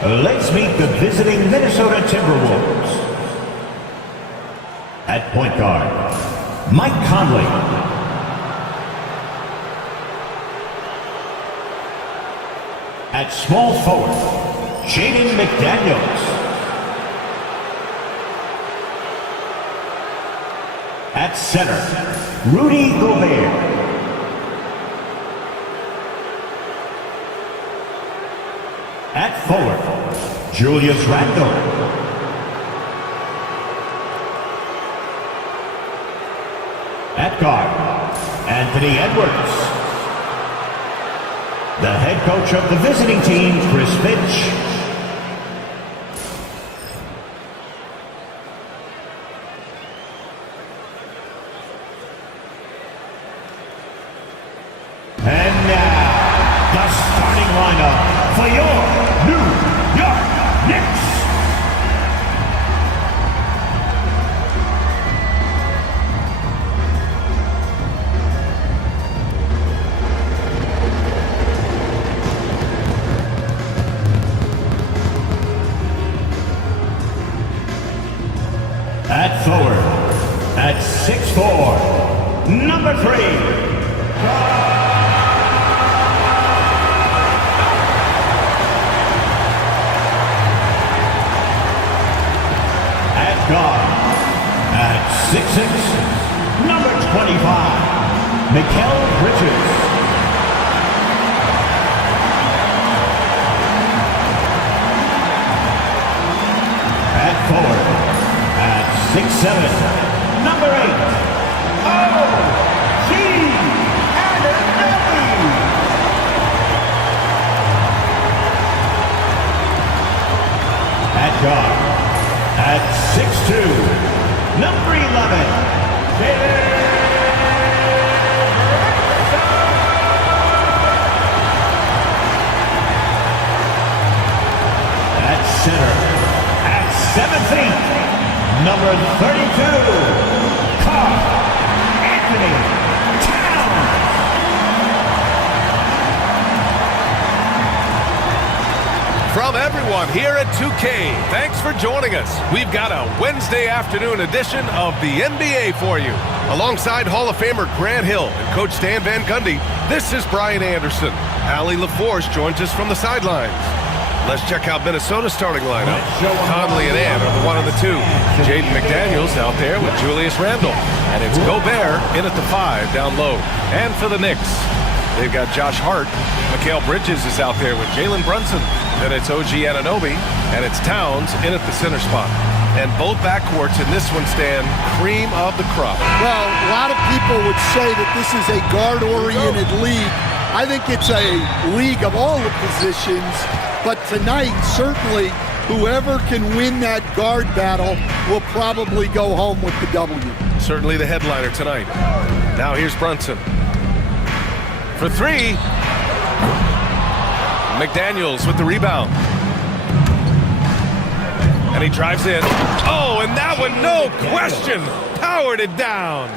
Let's meet the visiting Minnesota Timberwolves. At point guard, Mike Conley. At small forward, Jaden McDaniels. At center, Rudy Gobert. At forward, Julius Randle. At guard, Anthony Edwards. The head coach of the visiting team, Chris Finch. And now, the starting lineup for your New York Knicks. At forward, at 6'4", number 3. Guard at 6'6", number 25, Mikal Bridges. At forward, at 6'7", number 8, O.G. Anunoby. At guard, at 6'2", number 11, at center, at 7 feet, number 32, Karl Anthony Towns. From everyone here at 2K, thanks for joining us. We've got a Wednesday afternoon edition of the NBA for you. Alongside Hall of Famer Grant Hill and Coach Stan Van Gundy, this is Brian Anderson. Allie LaForce joins us from the sidelines. Let's check out Minnesota's starting lineup. Conley and Ann are the 1 and the 2. Jaden McDaniels out there with Julius Randle. And it's Gobert in at the 5 down low. And for the Knicks, they've got Josh Hart. Mikal Bridges is out there with Jalen Brunson. Then it's OG Anunoby, and it's Towns in at the center spot. And both backcourts in this one stand cream of the crop. Well, a lot of people would say that this is a guard-oriented league. I think it's a league of all the positions, but tonight, certainly, whoever can win that guard battle will probably go home with the W. Certainly the headliner tonight. Now here's Brunson. For 3. McDaniels with the rebound. And he drives in. Oh, and that one, no question, powered it down.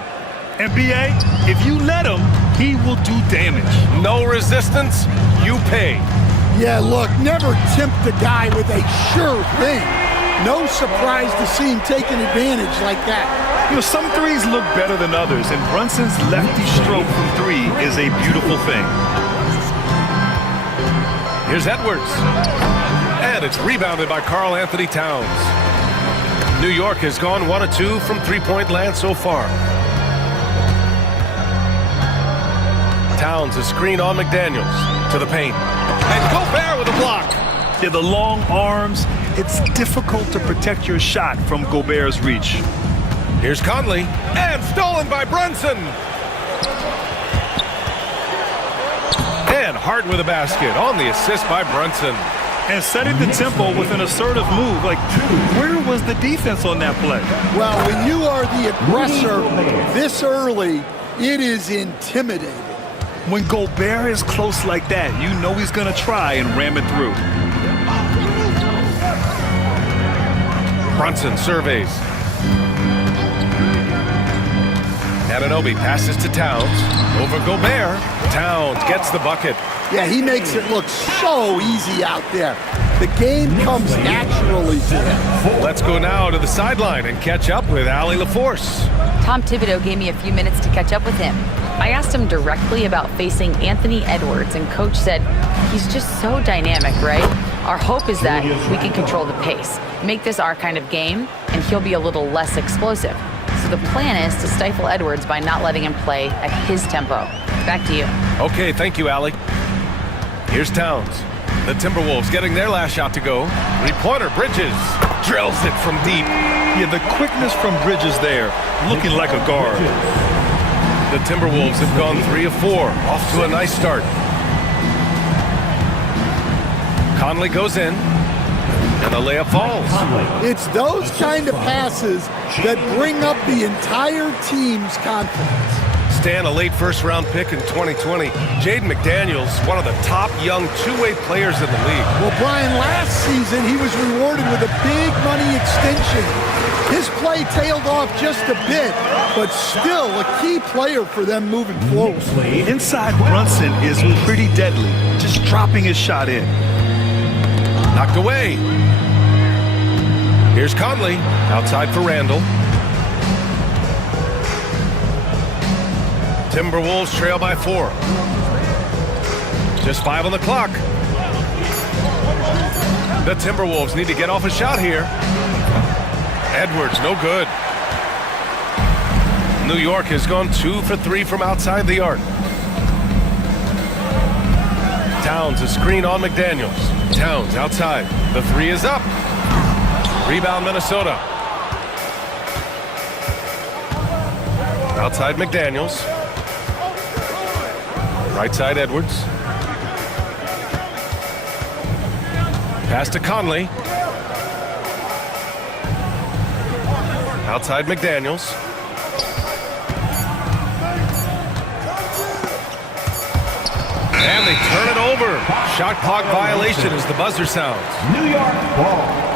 NBA, if you let him, he will do damage. No resistance, you pay. Yeah, look, never tempt the guy with a sure thing. No surprise to see him taking advantage like that. You know, some threes look better than others, and Brunson's lefty stroke from 3 is a beautiful thing. Here's Edwards. And it's rebounded by Karl Anthony Towns. New York has gone 1 of 2 from three-point land so far. Towns is screen on McDaniels to the paint. And Gobert with a block. Yeah, the long arms, it's difficult to protect your shot from Gobert's reach. Here's Conley. And stolen by Brunson. And Hart with a basket on the assist by Brunson. And setting the tempo with an assertive move. Like, where was the defense on that play? Well, when you are the aggressor this early, it is intimidating. When Gobert is close like that, you know he's going to try and ram it through. Brunson surveys. Anunoby passes to Towns. Over Gobert. Towns gets the bucket. Yeah, he makes it look so easy out there. The game comes naturally to him. Let's go now to the sideline and catch up with Allie LaForce. Tom Thibodeau gave me a few minutes to catch up with him. I asked him directly about facing Anthony Edwards, and Coach said he's just so dynamic, right? Our hope is that we can control the pace, make this our kind of game, and he'll be a little less explosive. So the plan is to stifle Edwards by not letting him play at his tempo. Back to you. Okay, thank you, Allie. Here's Towns. The Timberwolves getting their last shot to go. Three-pointer, Bridges drills it from deep. Yeah, the quickness from Bridges there, looking like a guard. The Timberwolves have gone 3 of 4, off to a nice start. Conley goes in, and the layup falls. It's those kind of passes that bring up the entire team's confidence. Stan, a late first-round pick in 2020. Jaden McDaniels, one of the top young two-way players in the league. Well, Brian, last season he was rewarded with a big money extension. His play tailed off just a bit, but still a key player for them moving forward. Inside Brunson is pretty deadly, just dropping his shot in. Knocked away. Here's Conley, outside for Randall. Timberwolves trail by 4. Just 5 on the clock. The Timberwolves need to get off a shot here. Edwards, no good. New York has gone 2 for 3 from outside the arc. Towns, a screen on McDaniels. Towns outside. The 3 is up. Rebound, Minnesota. Outside McDaniels. Right side, Edwards. Pass to Conley. Outside McDaniels. And they turn it over. Shot clock violation as the buzzer sounds. New York ball.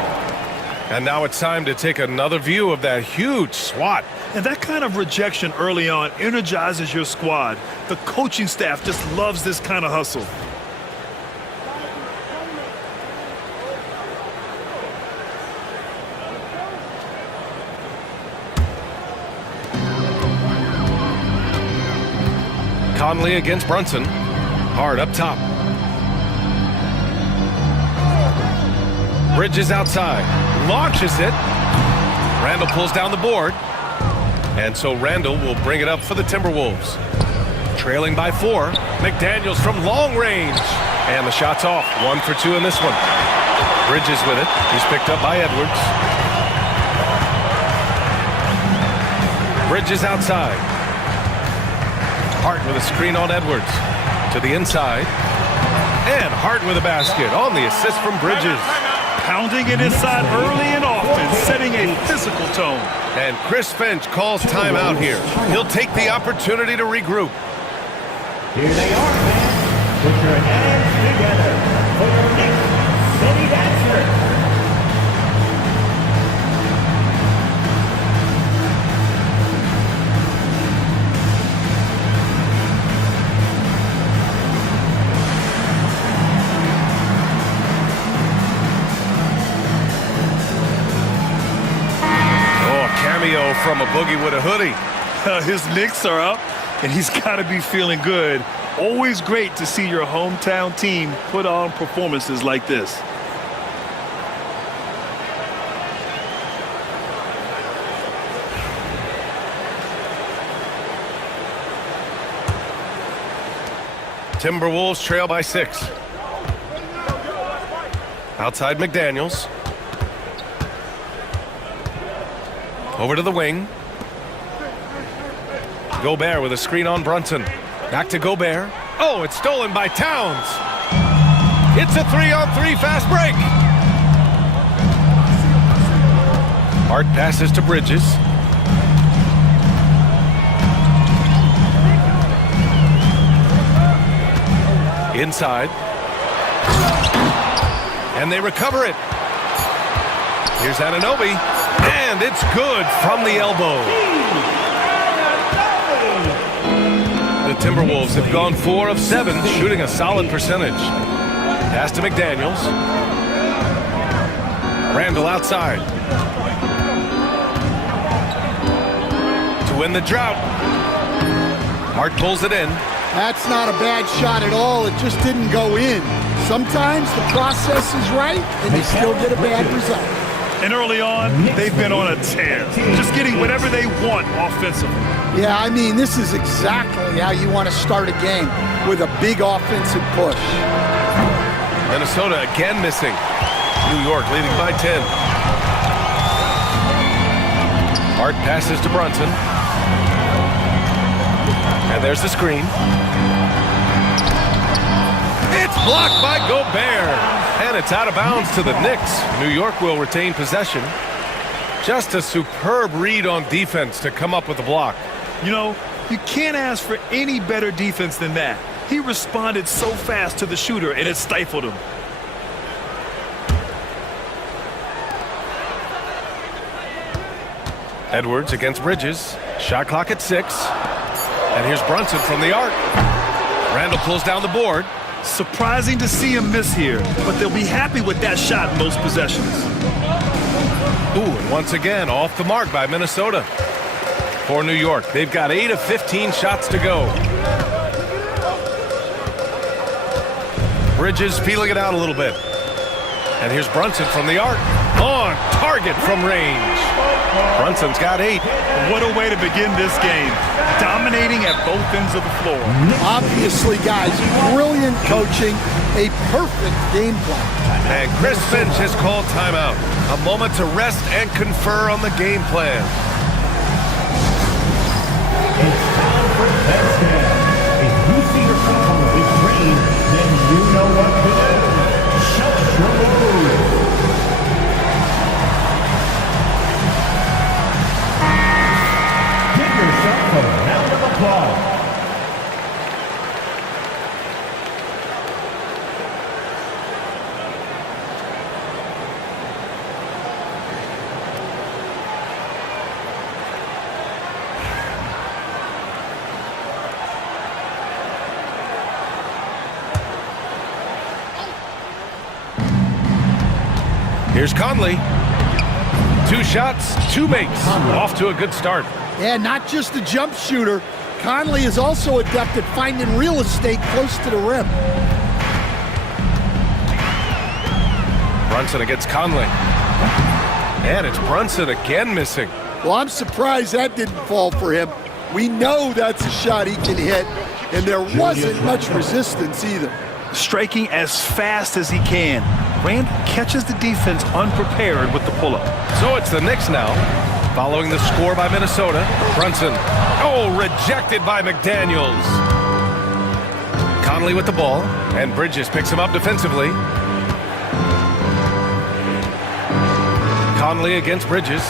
And now it's time to take another view of that huge swat. And that kind of rejection early on energizes your squad. The coaching staff just loves this kind of hustle. Conley against Brunson. Hard up top. Bridges outside. Launches it. Randall pulls down the board. And so Randall will bring it up for the Timberwolves. Trailing by 4. McDaniels from long range. And the shot's off. 1 for 2 in this one. Bridges with it. He's picked up by Edwards. Bridges outside. Hart with a screen on Edwards. To the inside. And Hart with a basket on the assist from Bridges. Pounding it inside early and often, setting a physical tone. And Chris Finch calls timeout here. He'll take the opportunity to regroup. Here they are, fans. Put your hands together for your Knicks City Dancer. From a boogie with a hoodie. His Knicks are up, and he's got to be feeling good. Always great to see your hometown team put on performances like this. Timberwolves trail by 6. Outside McDaniels. Over to the wing. Gobert with a screen on Brunson. Back to Gobert. Oh, it's stolen by Towns. It's a 3-on-3 fast break. Hart passes to Bridges. Inside. And they recover it. Here's Anunoby. And it's good from the elbow. The Timberwolves have gone 4 of 7, shooting a solid percentage. Pass to McDaniels. Randall outside. To win the drought. Hart pulls it in. That's not a bad shot at all. It just didn't go in. Sometimes the process is right, and you still get a bad result. And early on, they've been on a tear. Just getting whatever they want offensively. Yeah, I mean, this is exactly how you want to start a game, with a big offensive push. Minnesota again missing. New York leading by 10. Hart passes to Brunson. And there's the screen. It's blocked by Gobert. And it's out of bounds to the Knicks. New York will retain possession. Just a superb read on defense to come up with the block. You know, you can't ask for any better defense than that. He responded so fast to the shooter, and it stifled him. Edwards against Bridges. Shot clock at 6. And here's Brunson from the arc. Randall pulls down the board. Surprising to see him miss here, but they'll be happy with that shot in most possessions. Ooh, and once again, off the mark by Minnesota. For New York, they've got 8 of 15 shots to go. Bridges peeling it out a little bit. And here's Brunson from the arc. On target from range. Brunson's got 8. What a way to begin this game. Dominating at both ends of the floor. Obviously, guys, brilliant coaching, a perfect game plan. And Chris Finch has called timeout. A moment to rest and confer on the game plan. It's time for best dance. If you see yourself on the big screen, then you know what to do. Show us your move. Give yourself a round of applause. Here's Conley. 2 shots, 2 makes. Off to a good start. Yeah, not just a jump shooter. Conley is also adept at finding real estate close to the rim. Brunson against Conley. And it's Brunson again missing. Well, I'm surprised that didn't fall for him. We know that's a shot he can hit, and there wasn't much resistance either. Striking as fast as he can. Rand catches the defense unprepared with the pull-up. So it's the Knicks now, following the score by Minnesota. Brunson, rejected by McDaniels. Conley with the ball, and Bridges picks him up defensively. Conley against Bridges.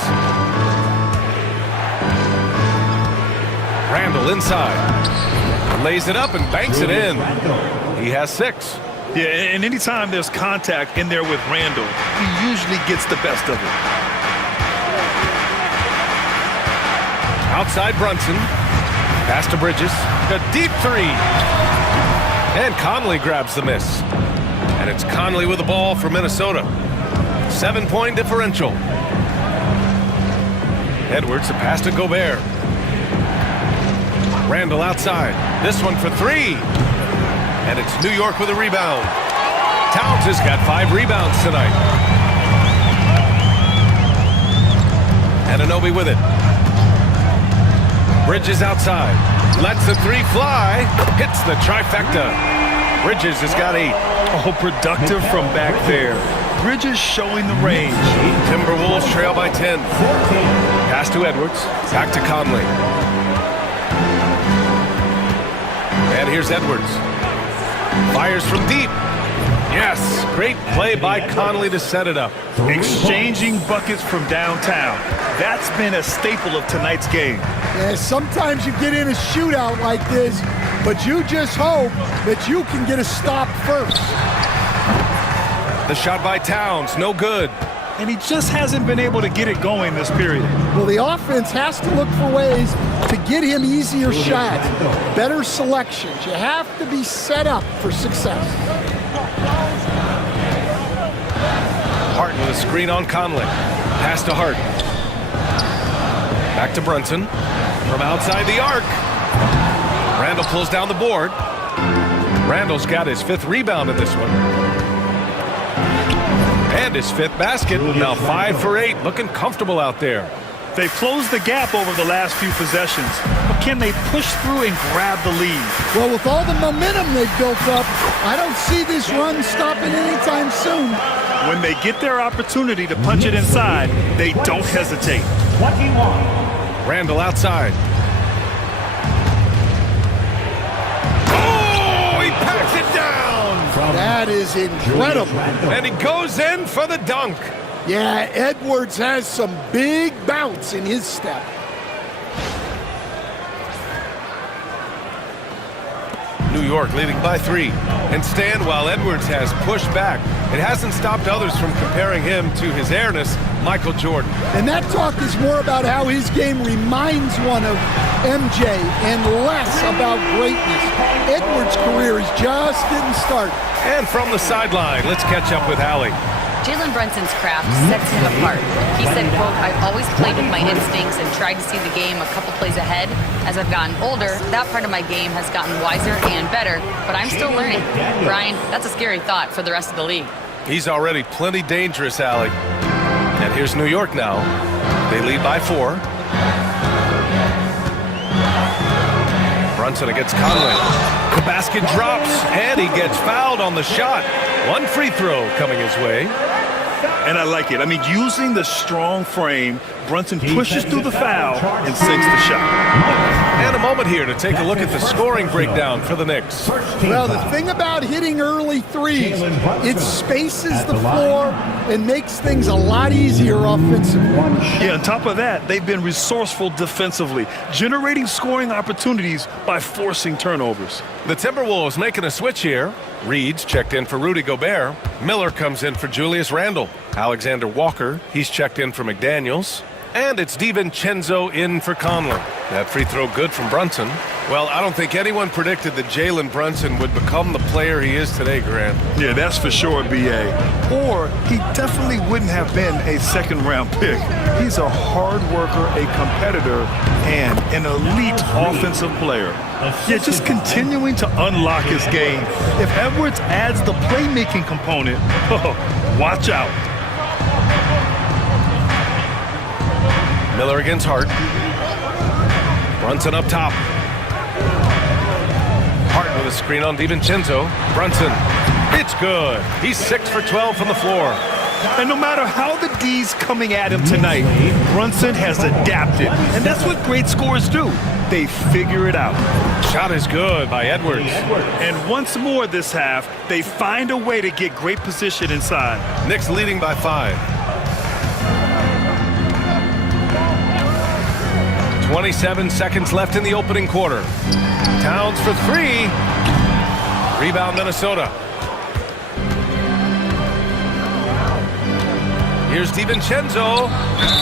Randall inside. Lays it up and banks it in. He has 6. Yeah, and anytime there's contact in there with Randall, he usually gets the best of it. Outside Brunson. Pass to Bridges. A deep 3. And Conley grabs the miss. And it's Conley with the ball for Minnesota. 7-point differential. Edwards, a pass to Gobert. Randall outside. This one for 3. And it's New York with a rebound. Towns has got 5 rebounds tonight. Anunoby with it. Bridges outside. Lets the 3 fly. Hits the trifecta. Bridges has got 8. Oh, productive from back there. Bridges showing the range. Timberwolves trail by 10. 14. Pass to Edwards. Back to Conley. And here's Edwards. Fires from deep. Yes, great play by Conley to set it up. Exchanging buckets from downtown. That's been a staple of tonight's game. Yeah, sometimes you get in a shootout like this, but you just hope that you can get a stop first. The shot by Towns, no good. And he just hasn't been able to get it going this period. Well, the offense has to look for ways to get him easier shots, better selections. You have to be set up for success. Hart with a screen on Conley. Pass to Hart. Back to Brunson. From outside the arc. Randall pulls down the board. Randall's got his 5th rebound in this one. And his 5th basket. Now 5 for 8. Looking comfortable out there. They've closed the gap over the last few possessions, but can they push through and grab the lead? Well, with all the momentum they've built up, I don't see this run stopping anytime soon. When they get their opportunity to punch it inside, they don't hesitate. 21. Randall outside. Oh, he packs it down! That is incredible. And he goes in for the dunk. Yeah, Edwards has some big bounce in his step. New York leading by 3. And stand while Edwards has pushed back. It hasn't stopped others from comparing him to his airness, Michael Jordan. And that talk is more about how his game reminds one of MJ and less about greatness. Edwards' career is just getting started. And from the sideline, let's catch up with Allie. Jalen Brunson's craft sets him apart. He said, quote, "I've always played with my instincts and tried to see the game a couple plays ahead. As I've gotten older, that part of my game has gotten wiser and better, but I'm still learning." Brian, that's a scary thought for the rest of the league. He's already plenty dangerous, Allie. And here's New York now. They lead by 4. Brunson against Conley. The basket drops, and he gets fouled on the shot. 1 free throw coming his way. And I like it. I mean, using the strong frame, Brunson pushes through the foul and sinks the shot. And a moment here to take a look at the scoring breakdown for the Knicks. Well, the thing about hitting early threes, it spaces the floor and makes things a lot easier offensively. Yeah, on top of that, they've been resourceful defensively, generating scoring opportunities by forcing turnovers. The Timberwolves making a switch here. Reed's checked in for Rudy Gobert. Miller comes in for Julius Randle. Alexander Walker, he's checked in for McDaniels. And it's DiVincenzo in for Conley. That free throw good from Brunson. Well, I don't think anyone predicted that Jalen Brunson would become the player he is today, Grant. Yeah, that's for sure, B.A. Or he definitely wouldn't have been a second-round pick. He's a hard worker, a competitor, and an elite offensive player. Yeah, just continuing to unlock his game. If Edwards adds the playmaking component, watch out. Miller against Hart. Brunson up top. Hart with a screen on DiVincenzo. Brunson, it's good. He's 6 for 12 from the floor. And no matter how the D's coming at him tonight, Brunson has adapted. And that's what great scorers do. They figure it out. Shot is good by Edwards. And once more this half, they find a way to get great position inside. Knicks leading by 5. 27 seconds left in the opening quarter. Towns for 3. Rebound Minnesota. Here's DiVincenzo.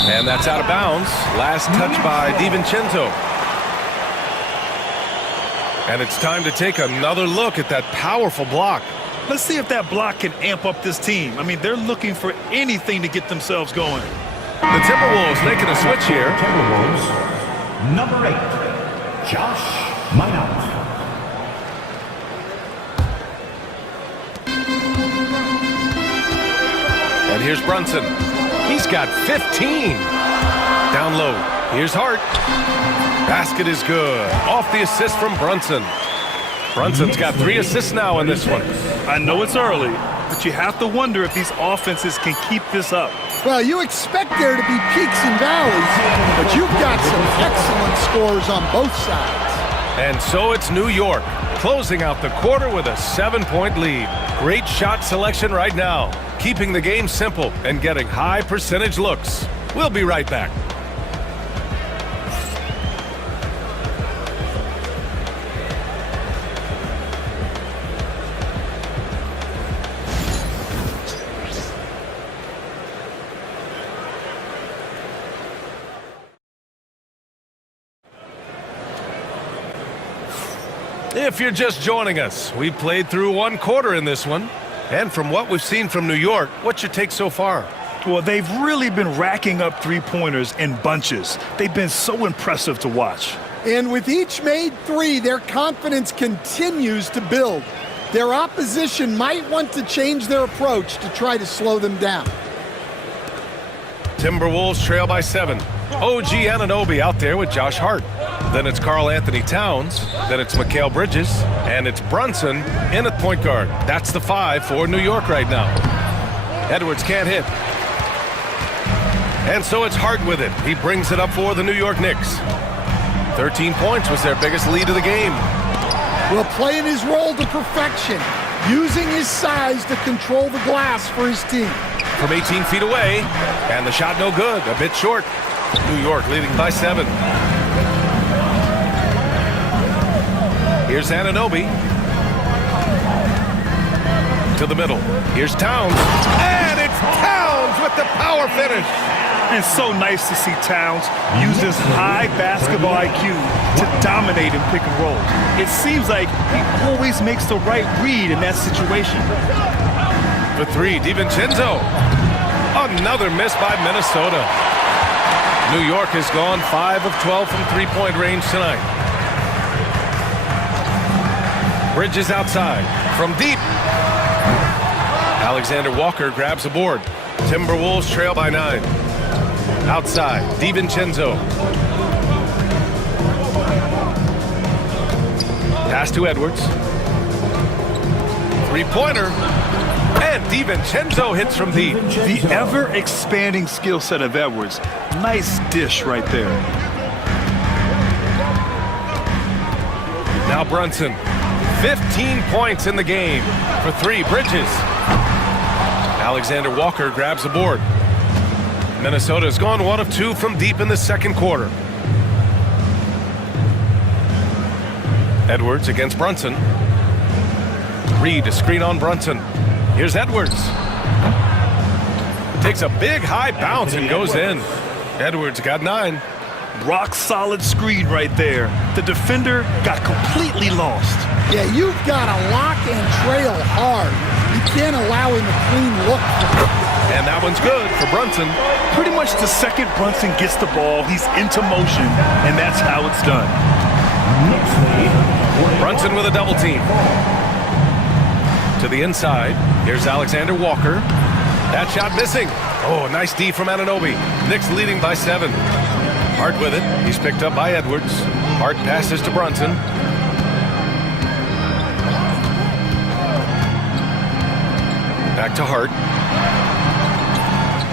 And that's out of bounds. Last touch by DiVincenzo. And it's time to take another look at that powerful block. Let's see if that block can amp up this team. I mean, they're looking for anything to get themselves going. The Timberwolves making a switch here. Timberwolves, number 8, Josh Minot. And here's Brunson. He's got 15. Down low. Here's Hart. Basket is good. Off the assist from Brunson. Brunson's got 3 assists now in this one. I know it's early, but you have to wonder if these offenses can keep this up. Well, you expect there to be peaks and valleys, but you've got some excellent scores on both sides. And so it's New York, closing out the quarter with a 7-point lead. Great shot selection right now, keeping the game simple and getting high percentage looks. We'll be right back. If you're just joining us, we played through 1 quarter in this one. And from what we've seen from New York, what's your take so far? Well, they've really been racking up three-pointers in bunches. They've been so impressive to watch. And with each made three, their confidence continues to build. Their opposition might want to change their approach to try to slow them down. Timberwolves trail by 7. OG Anunoby out there with Josh Hart. Then it's Karl Anthony Towns. Then it's Mikal Bridges. And it's Brunson in at point guard. That's the 5 for New York right now. Edwards can't hit. And so it's Hart with it. He brings it up for the New York Knicks. 13 points was their biggest lead of the game. Well, playing his role to perfection, using his size to control the glass for his team. From 18 feet away, and the shot no good, a bit short. New York leading by 7. Here's Anunoby. To the middle. Here's Towns. And it's Towns with the power finish. And so nice to see Towns use his high basketball IQ to dominate in pick and roll. It seems like he always makes the right read in that situation. For 3, DiVincenzo. Another miss by Minnesota. New York has gone 5 of 12 from three-point range tonight. Bridges outside. From deep. Alexander Walker grabs a board. Timberwolves trail by 9. Outside, DiVincenzo. Pass to Edwards. Three-pointer. And DiVincenzo hits from deep. The ever-expanding skill set of Edwards. Nice dish right there. Now Brunson. 15 points in the game. For 3, Bridges. Alexander Walker grabs a board. Minnesota's gone 1 of 2 from deep in the second quarter. Edwards against Brunson. Reed, a screen on Brunson. Here's Edwards. Takes a big high bounce and goes in. Edwards got 9. Rock solid screen right there. The defender got completely lost. Yeah, you've got to lock and trail hard. You can't allow him a clean look. And that one's good for Brunson. Pretty much the second Brunson gets the ball, he's into motion, and that's how it's done. Brunson with a double team. To the inside. Here's Alexander Walker. That shot missing. Oh, nice D from Anunoby. Knicks leading by 7. Hart with it. He's picked up by Edwards. Hart passes to Brunson. Back to Hart.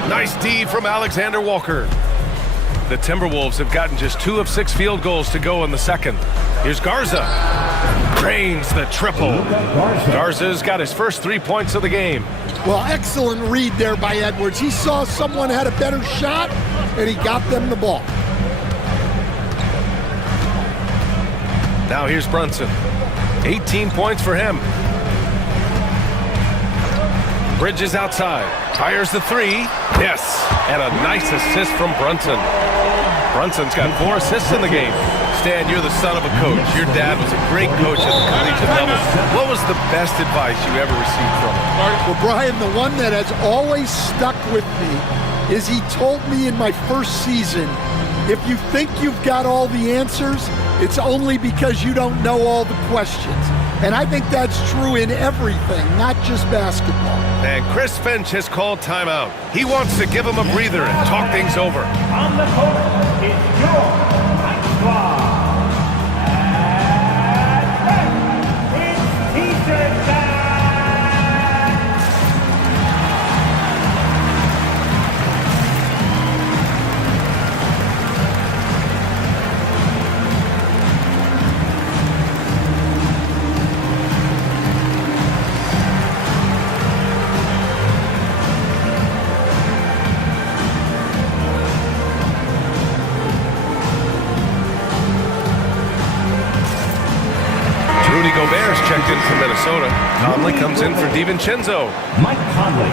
Nice D from Alexander Walker. The Timberwolves have gotten just 2 of 6 field goals to go in the second. Here's Garza. Drains the triple. Garza's got his first 3 points of the game. Well, excellent read there by Edwards. He saw someone had a better shot, and he got them the ball. Now here's Brunson. 18 points for him. Bridges outside. Fires the 3. Yes. And a nice assist from Brunson. Brunson's got 4 assists in the game. Stan, you're the son of a coach. Your dad was a great coach at the collegiate level. What was the best advice you ever received from him? Well, Brian, the one that has always stuck with me is he told me in my first season, if you think you've got all the answers, it's only because you don't know all the questions. And I think that's true in everything, not just basketball. And Chris Finch has called timeout. He wants to give him a breather and talk things over. On the court, it's your Knights Squad. And it's T-shirt time. Rudy Gobert's checked in for Minnesota. Conley comes in for DiVincenzo. Mike Conley.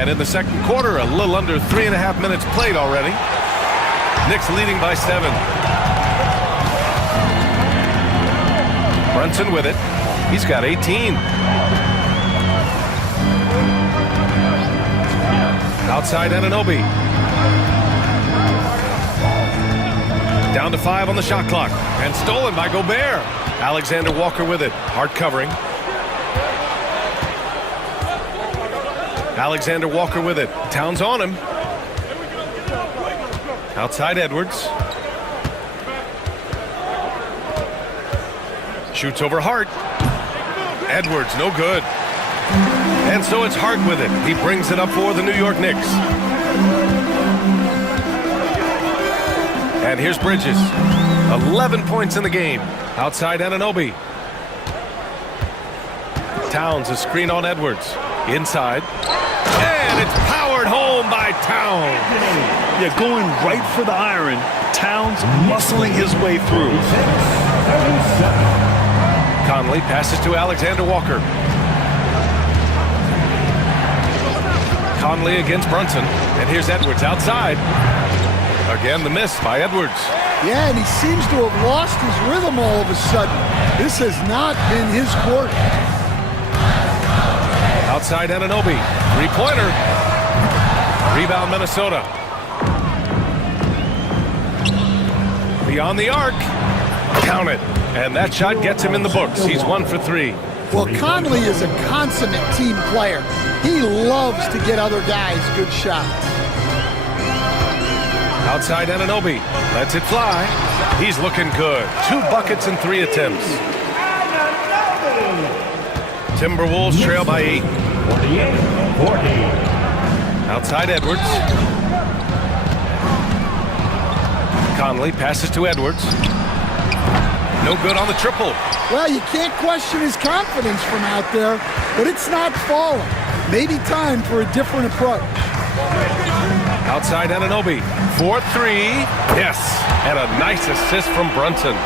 And in the second quarter, a little under 3.5 minutes played already. Knicks leading by 7. Brunson with it. He's got 18. Outside Anunoby. Down to 5 on the shot clock. And stolen by Gobert. Alexander Walker with it. Hard covering. Alexander Walker with it. Towns on him. Outside Edwards. Shoots over Hart. Edwards, no good. And so it's Hart with it. He brings it up for the New York Knicks. And here's Bridges. 11 points in the game. Outside Anunoby. Towns, a screen on Edwards. Inside. And it's powered home by Towns. Yeah, going right for the iron. Towns muscling his way through. Conley passes to Alexander Walker. Conley against Brunson. And here's Edwards outside. Again, the miss by Edwards. Yeah, and he seems to have lost his rhythm all of a sudden. This has not been his quarter. Outside Anunoby. Three-pointer. Rebound Minnesota. Beyond the arc. Count it. And that shot gets him in the books. He's 1 for 3. Well, Conley is a consummate team player. He loves to get other guys good shots. Outside Anunoby. Lets it fly. He's looking good. 2 buckets in 3 attempts. Timberwolves trail by 8. 48-40. Outside Edwards. Conley passes to Edwards. No good on the triple. Well, you can't question his confidence from out there, but it's not falling. Maybe time for a different approach. Outside Anunoby. 4-3. Yes. And a nice assist from Brunson.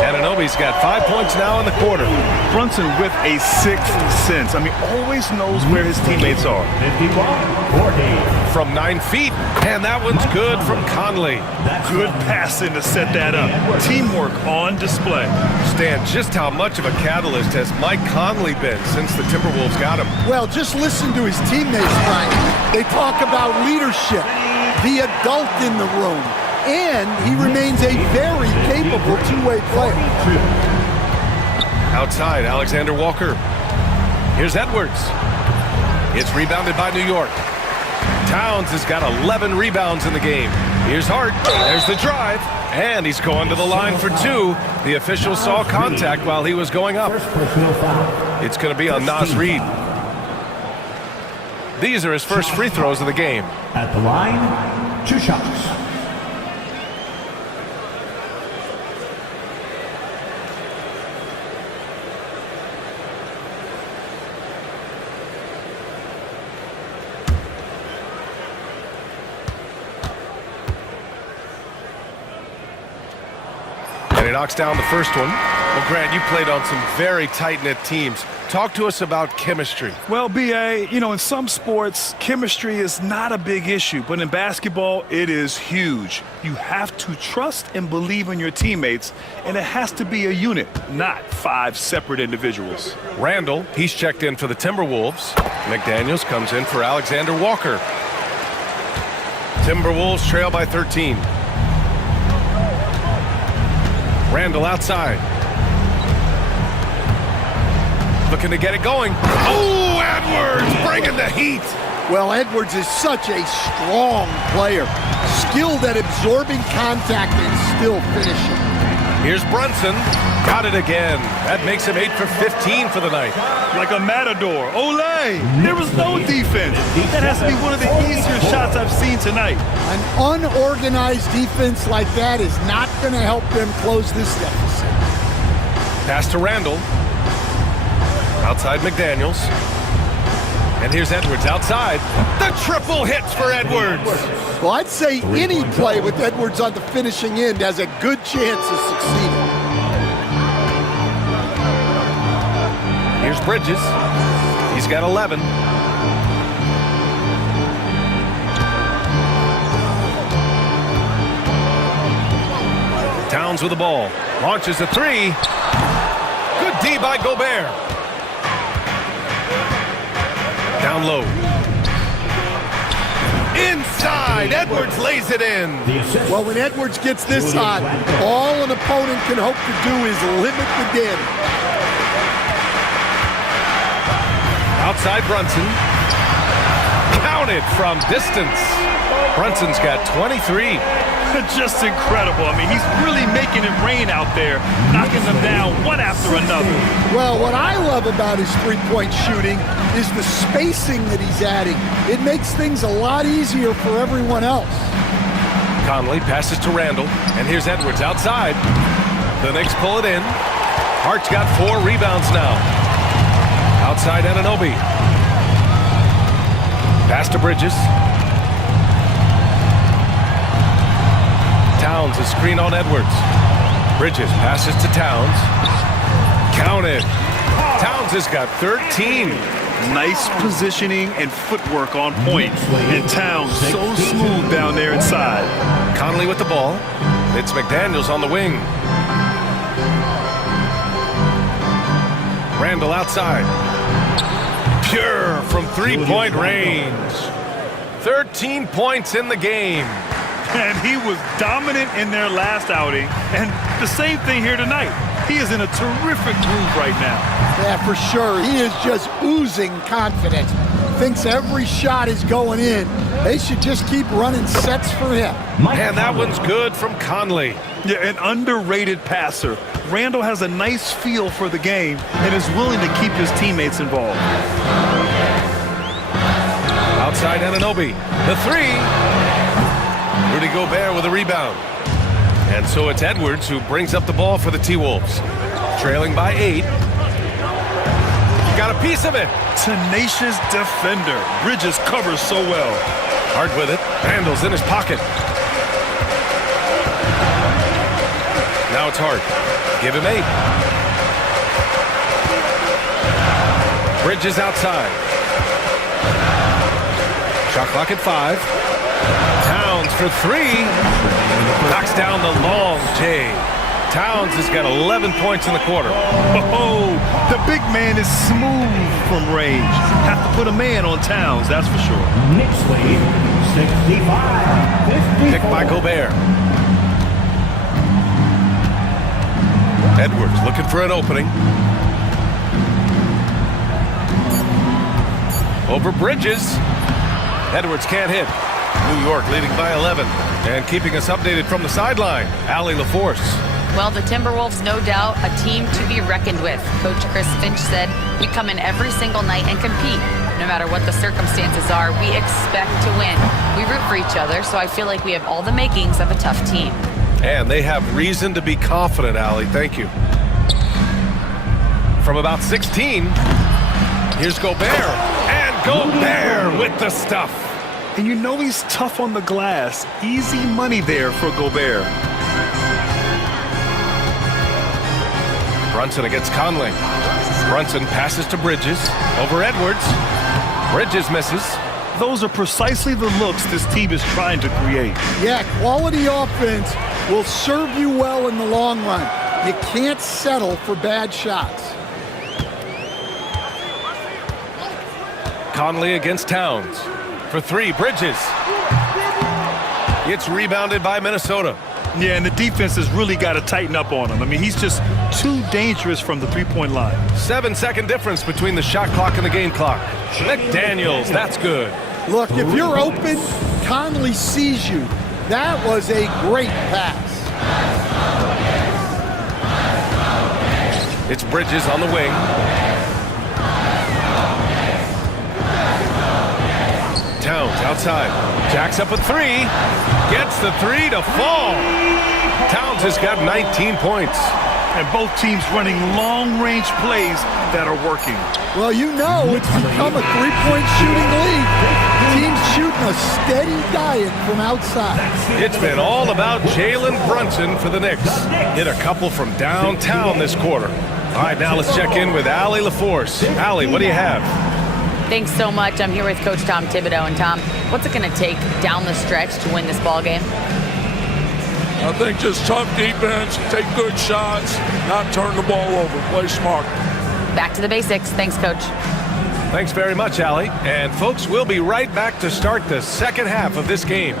Anunoby's got 5 points now in the quarter. Brunson with a sixth sense. I mean, always knows where his teammates are. 51-40. From 9 feet. And that one's good from Conley. Good passing to set that up. Teamwork on display. Stan, just how much of a catalyst has Mike Conley been since the Timberwolves got him? Well, just listen to his teammates, Brian. They talk about leadership, the adult in the room, and he remains a very capable two-way player. Outside, Alexander Walker. Here's Edwards. It's rebounded by New York. Towns has got 11 rebounds in the game. Here's Hart. There's the drive. And he's going to the line for 2. The official saw contact while he was going up. First personal foul. It's going to be on Nas Reed. These are his first free throws of the game. At the line, 2 shots. And he knocks down the first one. Well, Grant, you played on some very tight-knit teams. Talk to us about chemistry. Well, B.A., you know, in some sports, chemistry is not a big issue, but in basketball, it is huge. You have to trust and believe in your teammates, and it has to be a unit, not 5 separate individuals. Randall, he's checked in for the Timberwolves. McDaniels comes in for Alexander Walker. Timberwolves trail by 13. Randall outside. Looking to get it going. Oh, Edwards bringing the heat. Well, Edwards is such a strong player, skilled at absorbing contact and still finishing. Here's Brunson. Got it again. That makes him 8 for 15 for the night. Like a matador. Olé! There was no defense. That has to be one of the easier shots I've seen tonight. An unorganized defense like that is not going to help them close this deficit. Pass to Randall. Outside McDaniels. And here's Edwards outside. The triple hits for Edwards. Well, I'd say any play with Edwards on the finishing end has a good chance of succeeding. Here's Bridges. He's got 11. Towns with the ball. Launches a three. Good D by Gobert. Down low. Inside. Edwards lays it in. Well, when Edwards gets this hot, all an opponent can hope to do is limit the damage. Outside Brunson. Counted from distance. Brunson's got 23. Just incredible. I mean, he's really making it rain out there, knocking them down one after another. Well, what I love about his three-point shooting is the spacing that he's adding. It makes things a lot easier for everyone else. Conley passes to Randall, and here's Edwards outside. The Knicks pull it in. Hart's got 4 rebounds now. Outside Anunoby. Pass to Bridges. Towns, a screen on Edwards. Bridges passes to Towns. Counted. Towns has got 13. Nice positioning and footwork on point. And Towns so smooth down there inside. Conley with the ball. It's McDaniels on the wing. Randall outside. Pure from three-point range. 13 points in the game. And he was dominant in their last outing. And the same thing here tonight. He is in a terrific groove right now. Yeah, for sure. He is just oozing confidence. Thinks every shot is going in. They should just keep running sets for him. And that one's good from Conley. Yeah, an underrated passer. Randall has a nice feel for the game and is willing to keep his teammates involved. Outside Anunoby. The three. Rudy Gobert with a rebound. And so it's Edwards who brings up the ball for the T-Wolves. Trailing by 8. Got a piece of it. Tenacious defender. Bridges covers so well. Hard with it. Randall's in his pocket. Now it's Hart. Give him 8. Bridges outside. Shot clock at 5. Towns for 3. Knocks down the long J. Towns has got 11 points in the quarter. Oh, the big man is smooth from range. Have to put a man on Towns, that's for sure. Knicks lead 65-54. Picked by Gobert. Edwards looking for an opening. Over Bridges. Edwards can't hit. New York leading by 11. And keeping us updated from the sideline, Allie LaForce. Well, the Timberwolves, no doubt, a team to be reckoned with. Coach Chris Finch said, we come in every single night and compete. No matter what the circumstances are, we expect to win. We root for each other, so I feel like we have all the makings of a tough team. And they have reason to be confident, Allie. Thank you. From about 16, here's Gobert. And Gobert with the stuff. And you know he's tough on the glass. Easy money there for Gobert. Brunson against Conley. Brunson passes to Bridges. Over Edwards. Bridges misses. Those are precisely the looks this team is trying to create. Yeah, quality offense will serve you well in the long run. You can't settle for bad shots. Conley against Towns. For 3, Bridges. It's rebounded by Minnesota. Yeah, and the defense has really got to tighten up on him. I mean, he's just too dangerous from the three-point line. 7-second difference between the shot clock and the game clock. McDaniels, that's good. Look, if you're open, Conley sees you. That was a great pass. It's Bridges on the wing. Towns outside. Jacks up a 3. Gets the 3 to fall. Towns has got 19 points. And both teams running long-range plays that are working. Well, you know it's become a three-point shooting league. Teams shooting a steady diet from outside. It's been all about Jalen Brunson for the Knicks. Hit a couple from downtown this quarter. All right, now let's check in with Allie LaForce. Allie, what do you have? Thanks so much. I'm here with Coach Tom Thibodeau. And Tom, what's it going to take down the stretch to win this ball game? I think just tough defense, take good shots, not turn the ball over, play smart. Back to the basics. Thanks, Coach. Thanks very much, Allie. And folks, we'll be right back to start the second half of this game.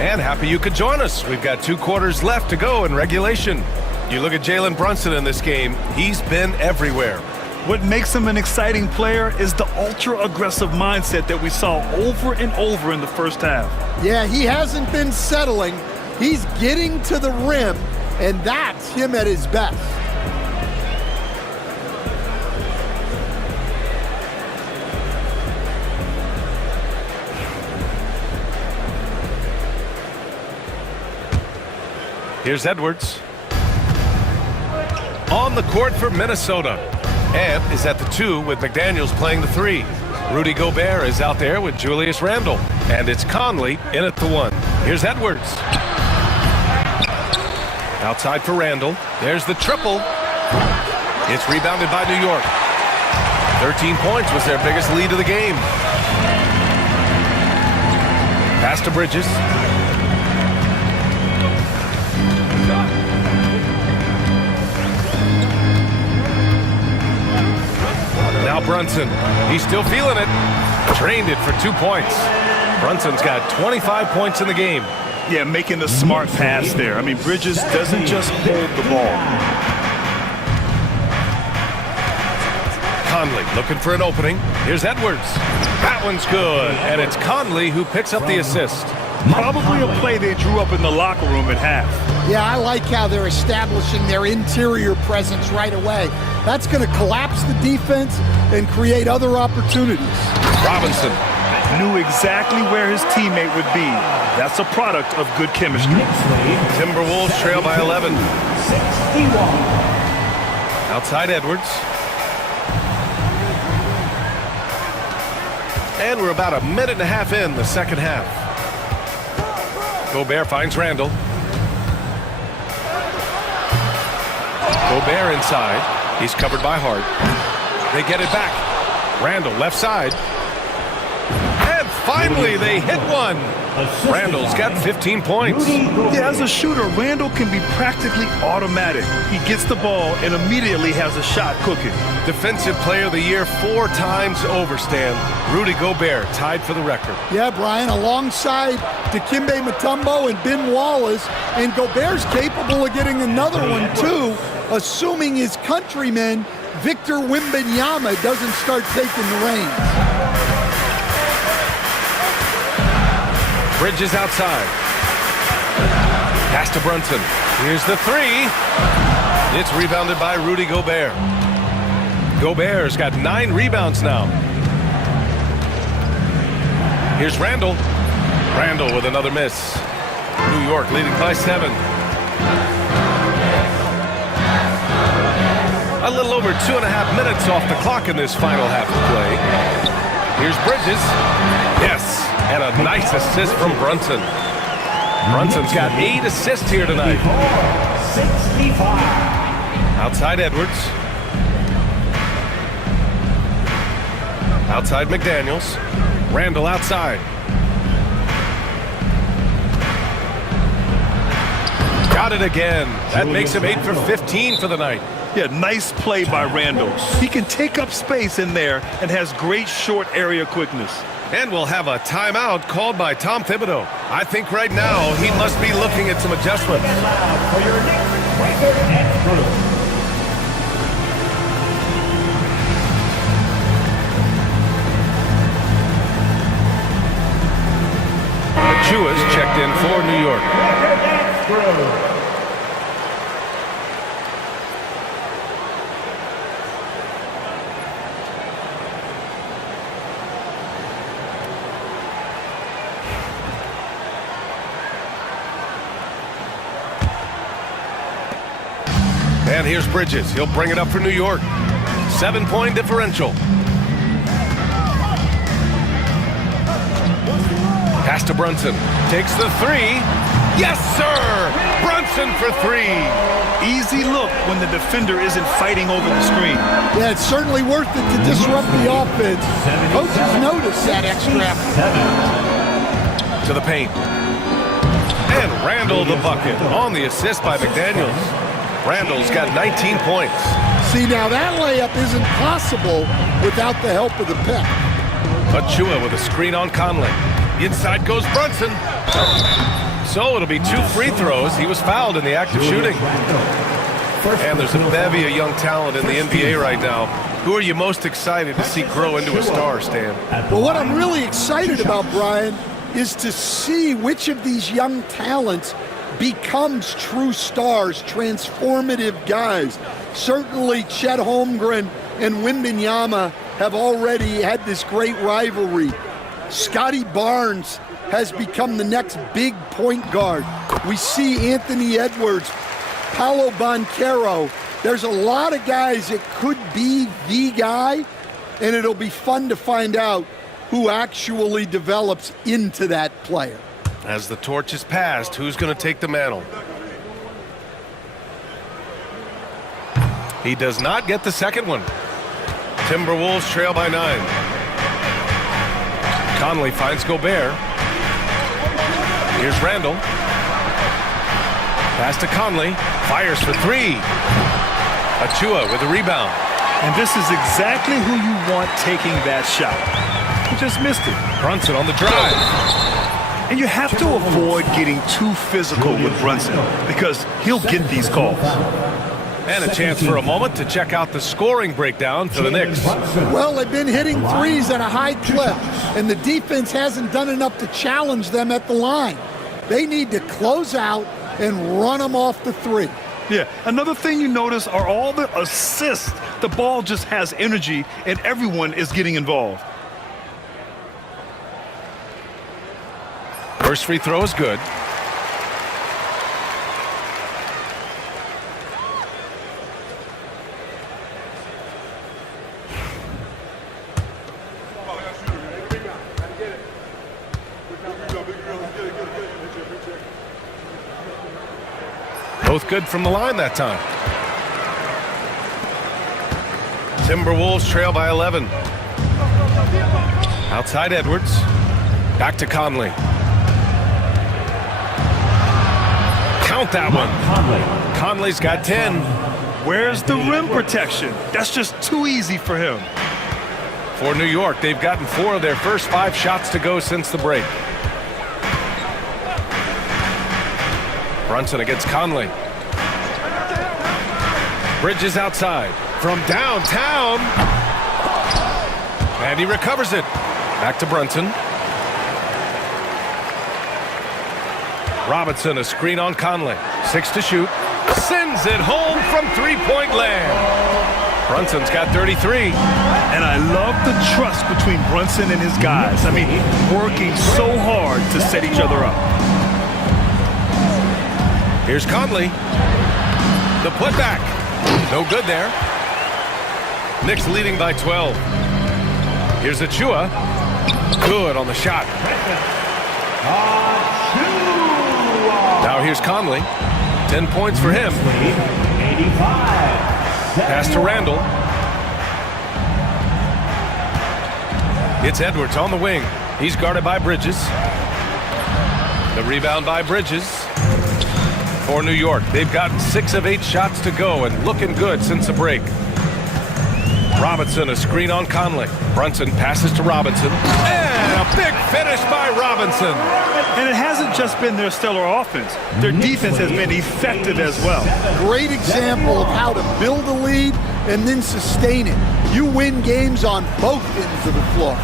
And happy you could join us. We've got 2 quarters left to go in regulation. You look at Jalen Brunson in this game, he's been everywhere. What makes him an exciting player is the ultra-aggressive mindset that we saw over and over in the first half. Yeah, he hasn't been settling. He's getting to the rim, and that's him at his best. Here's Edwards. On the court for Minnesota. Ant is at the 2 with McDaniels playing the 3. Rudy Gobert is out there with Julius Randle. And it's Conley in at the 1. Here's Edwards. Outside for Randle. There's the triple. It's rebounded by New York. 13 points was their biggest lead of the game. Pass to Bridges. Now Brunson, he's still feeling it. Drained it for 2 points. Brunson's got 25 points in the game. Yeah, making the smart pass there. I mean, Bridges doesn't just hold the ball. Conley looking for an opening. Here's Edwards. That one's good. And it's Conley who picks up the assist. Probably a play they drew up in the locker room at half. Yeah, I like how they're establishing their interior presence right away. That's going to collapse the defense and create other opportunities. Robinson knew exactly where his teammate would be. That's a product of good chemistry. Timberwolves trail by 11. 61. Outside Edwards. And we're about a minute and a half in the second half. Gobert finds Randle. Gobert inside. He's covered by Hart. They get it back. Randle left side. And finally they hit one. Randle's got 15 points. Yeah, as a shooter, Randle can be practically automatic. He gets the ball and immediately has a shot cooking. Defensive Player of the Year 4 times over, Stan. Rudy Gobert tied for the record. Yeah, Brian, alongside Dikembe Mutombo and Ben Wallace, and Gobert's capable of getting another one too, assuming his countryman Victor Wembanyama doesn't start taking the reins. Bridges outside. Pass to Brunson. Here's the 3. It's rebounded by Rudy Gobert. Gobert's got 9 rebounds now. Here's Randle. Randle with another miss. New York leading by 7. A little over 2.5 minutes off the clock in this final half of play. Here's Bridges. Yes, and a nice assist from Brunson. Brunson's got 8 assists here tonight. 65. Outside Edwards. Outside McDaniels. Randle outside. Got it again. That makes him 8 for 15 for the night. Yeah, nice play by Randle. He can take up space in there and has great short area quickness. And we'll have a timeout called by Tom Thibodeau. I think right now he must be looking at some adjustments. Allowed for your Knicks record and crew. Achua's checked in for New York. And here's Bridges. He'll bring it up for New York. 7-point differential. Pass to Brunson. Takes the three. Yes, sir! Brunson for three. Easy look when the defender isn't fighting over the screen. Yeah, it's certainly worth it to disrupt the offense. Coaches notice that extra effort. To the paint. And Randall the bucket on the assist by McDaniels. Randall's got 19 points. See, now that layup isn't possible without the help of the pick. Achua with a screen on Conley. Inside goes Brunson. So it'll be 2 free throws. He was fouled in the act of shooting. And there's a bevy of young talent in the NBA right now. Who are you most excited to see grow into a star, Stan? Well, what I'm really excited about, Brian, is to see which of these young talents becomes true stars, transformative guys. Certainly Chet Holmgren and Wembanyama have already had this great rivalry. Scotty Barnes has become the next big point guard. We see Anthony Edwards, Paolo Banchero. There's a lot of guys that could be the guy, and it'll be fun to find out who actually develops into that player. As the torch is passed, who's going to take the mantle? He does not get the second one. Timberwolves trail by 9. Conley finds Gobert. Here's Randall. Pass to Conley. Fires for 3. Achua with a rebound. And this is exactly who you want taking that shot. He just missed it. Brunson on the drive. And you have to avoid getting too physical with Brunson because he'll get these calls. And a chance for a moment to check out the scoring breakdown for the Knicks. Well, they've been hitting threes at a high clip, and the defense hasn't done enough to challenge them at the line. They need to close out and run them off the three. Yeah, another thing you notice are all the assists. The ball just has energy, and everyone is getting involved. First free throw is good. Both good from the line that time. Timberwolves trail by 11. Outside Edwards. Back to Conley. Count that one. Conley's got 10. Where's the rim protection? That's just too easy for him. For New York, they've gotten 4 of their first 5 shots to go since the break. Brunson against Conley. Bridges outside from downtown. And he recovers it. Back to Brunson. Robinson, a screen on Conley. 6 to shoot. Sends it home from three-point land. Brunson's got 33. And I love the trust between Brunson and his guys. I mean, working so hard to set each other up. Here's Conley. The putback. No good there. Knicks leading by 12. Here's Achua. Good on the shot. Now here's Conley. 10 points for him. 85. Pass to Randall. It's Edwards on the wing. He's guarded by Bridges. The rebound by Bridges. For New York, they've gotten 6 of 8 shots to go and looking good since the break. Robinson, a screen on Conley. Brunson passes to Robinson. And a big finish by Robinson. And it hasn't just been their stellar offense. Their defense has been effective as well. Great example of how to build a lead and then sustain it. You win games on both ends of the floor.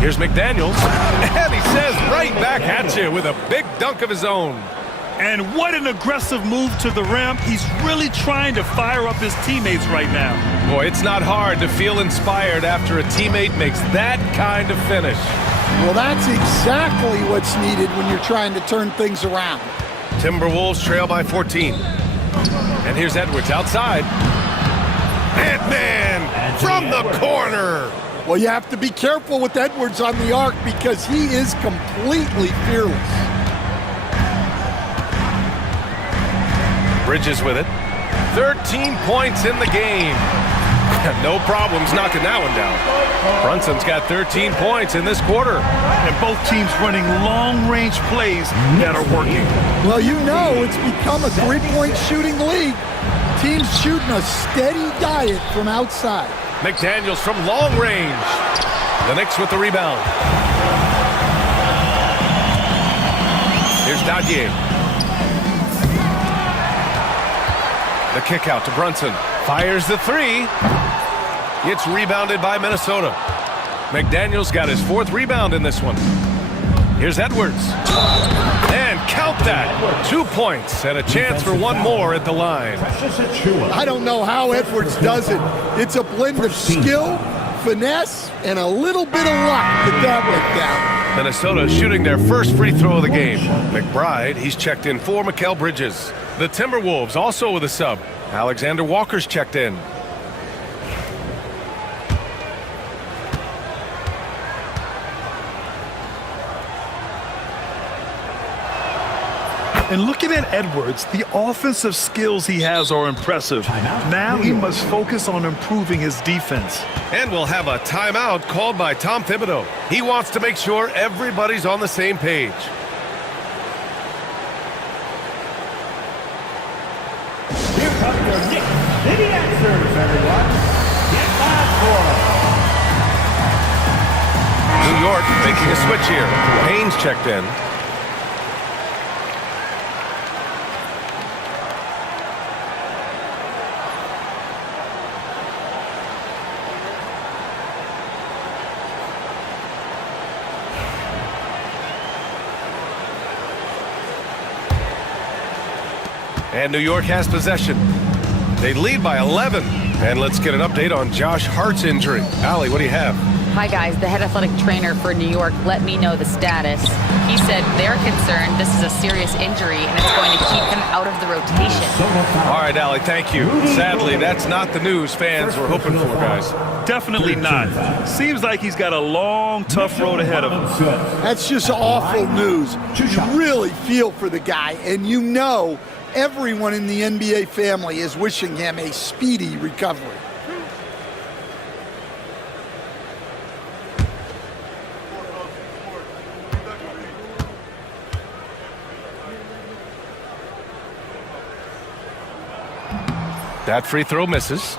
Here's McDaniels, and he says right back at you with a big dunk of his own. And what an aggressive move to the rim. He's really trying to fire up his teammates right now. Boy, it's not hard to feel inspired after a teammate makes that kind of finish. Well, that's exactly what's needed when you're trying to turn things around. Timberwolves trail by 14. And here's Edwards outside. Man from the corner. Well, you have to be careful with Edwards on the arc because he is completely fearless. Bridges with it. 13 points in the game. No problems knocking that one down. Brunson's got 13 points in this quarter. And both teams running long-range plays that are working. Well, you know it's become a three-point shooting league. Teams shooting a steady diet from outside. McDaniels from long range. The Knicks with the rebound. Here's Dadier. The kick out to Brunson. Fires the three. It's rebounded by Minnesota. McDaniels got his 4th rebound in this one. Here's Edwards. And count that. 2 points and a chance for one more at the line. I don't know how Edwards does it. It's a blend of skill, finesse, and a little bit of luck that went down. Minnesota shooting their first free throw of the game. McBride, he's checked in for Mikal Bridges. The Timberwolves also with a sub. Alexander Walker's checked in. And looking at Edwards, the offensive skills he has are impressive. Now he must focus on improving his defense. And we'll have a timeout called by Tom Thibodeau. He wants to make sure everybody's on the same page. Here come your Knicks City answers, everyone. Get back for New York making a switch here. Haynes checked in. And New York has possession. They lead by 11. And let's get an update on Josh Hart's injury. Allie, what do you have? Hi, guys. The head athletic trainer for New York let me know the status. He said they're concerned this is a serious injury and it's going to keep him out of the rotation. All right, Allie, thank you. Sadly, that's not the news fans were hoping for, guys. Definitely not. Seems like he's got a long, tough road ahead of him. That's just awful news. You really feel for the guy, and you know everyone in the NBA family is wishing him a speedy recovery. That free throw misses.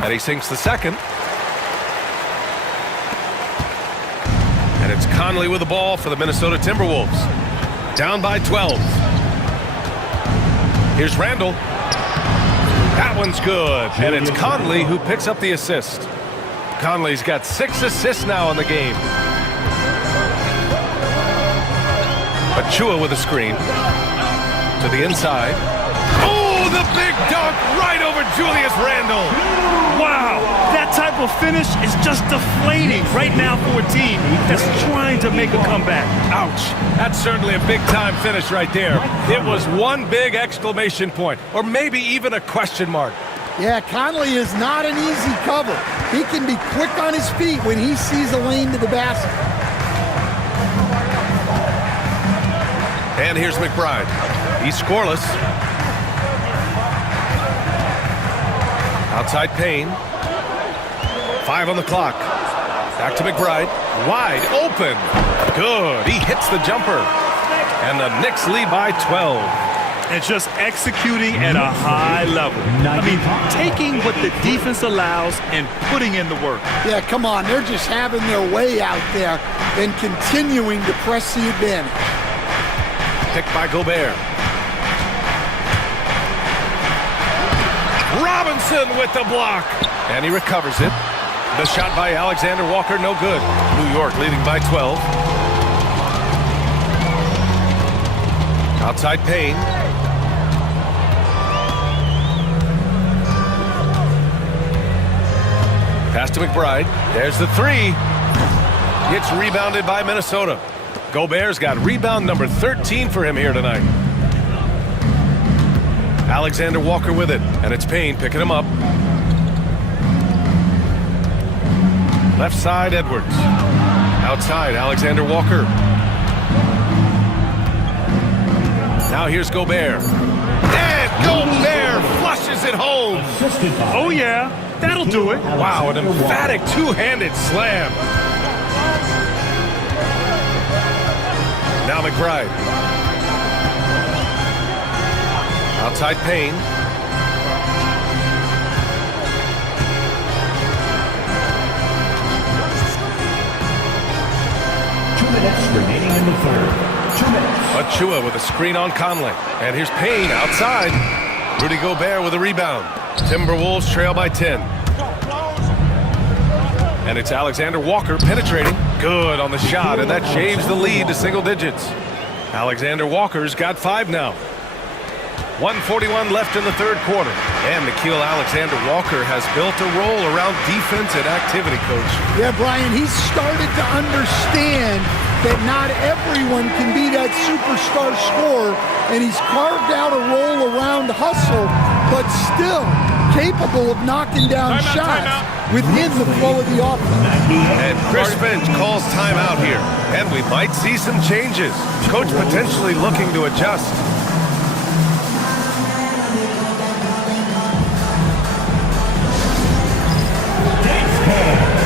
And he sinks the second. And it's Conley with the ball for the Minnesota Timberwolves. Down by 12. Here's Randall. That one's good. And it's Conley who picks up the assist. Conley's got 6 assists now in the game. Achua with a screen. To the inside. Oh, the big dunk right over Julius Randle. Wow, that type of finish is just deflating right now for a team that's trying to make a comeback. Ouch. That's certainly a big-time finish right there. It was one big exclamation point, or maybe even a question mark. Yeah, Conley is not an easy cover. He can be quick on his feet when he sees a lane to the basket. And here's McBride. He's scoreless. Outside Payne. 5 on the clock. Back to McBride. Wide open. Good. He hits the jumper. And the Knicks lead by 12. and just executing at a high level. I mean, taking what the defense allows and putting in the work. Yeah, come on. They're just having their way out there and continuing to press the advantage. Picked by Gobert. Robinson with the block. And he recovers it. The shot by Alexander Walker, no good. New York leading by 12. Outside Payne. Pass to McBride. There's the three. It's rebounded by Minnesota. Gobert's got rebound number 13 for him here tonight. Alexander Walker with it, and it's Payne picking him up. Left side, Edwards. Outside, Alexander Walker. Now here's Gobert. And Gobert flushes it home. Oh, yeah, that'll do it. Wow, an emphatic two-handed slam. Now McBride. Outside Payne. Remaining in the third. 2 minutes. Achua with a screen on Conley. And here's Payne outside. Rudy Gobert with a rebound. Timberwolves trail by 10. And it's Alexander Walker penetrating. Good on the shot, and that shaves the lead to single digits. Alexander Walker's got 5 now. 1:41 left in the third quarter. And Nickeil Alexander-Walker has built a role around defense and activity, Coach. Yeah, Brian, he's started to understand that not everyone can be that superstar scorer, and he's carved out a role around hustle, but still capable of knocking down shots within the flow of the offense. And Chris Finch calls timeout here, and we might see some changes. Coach potentially looking to adjust.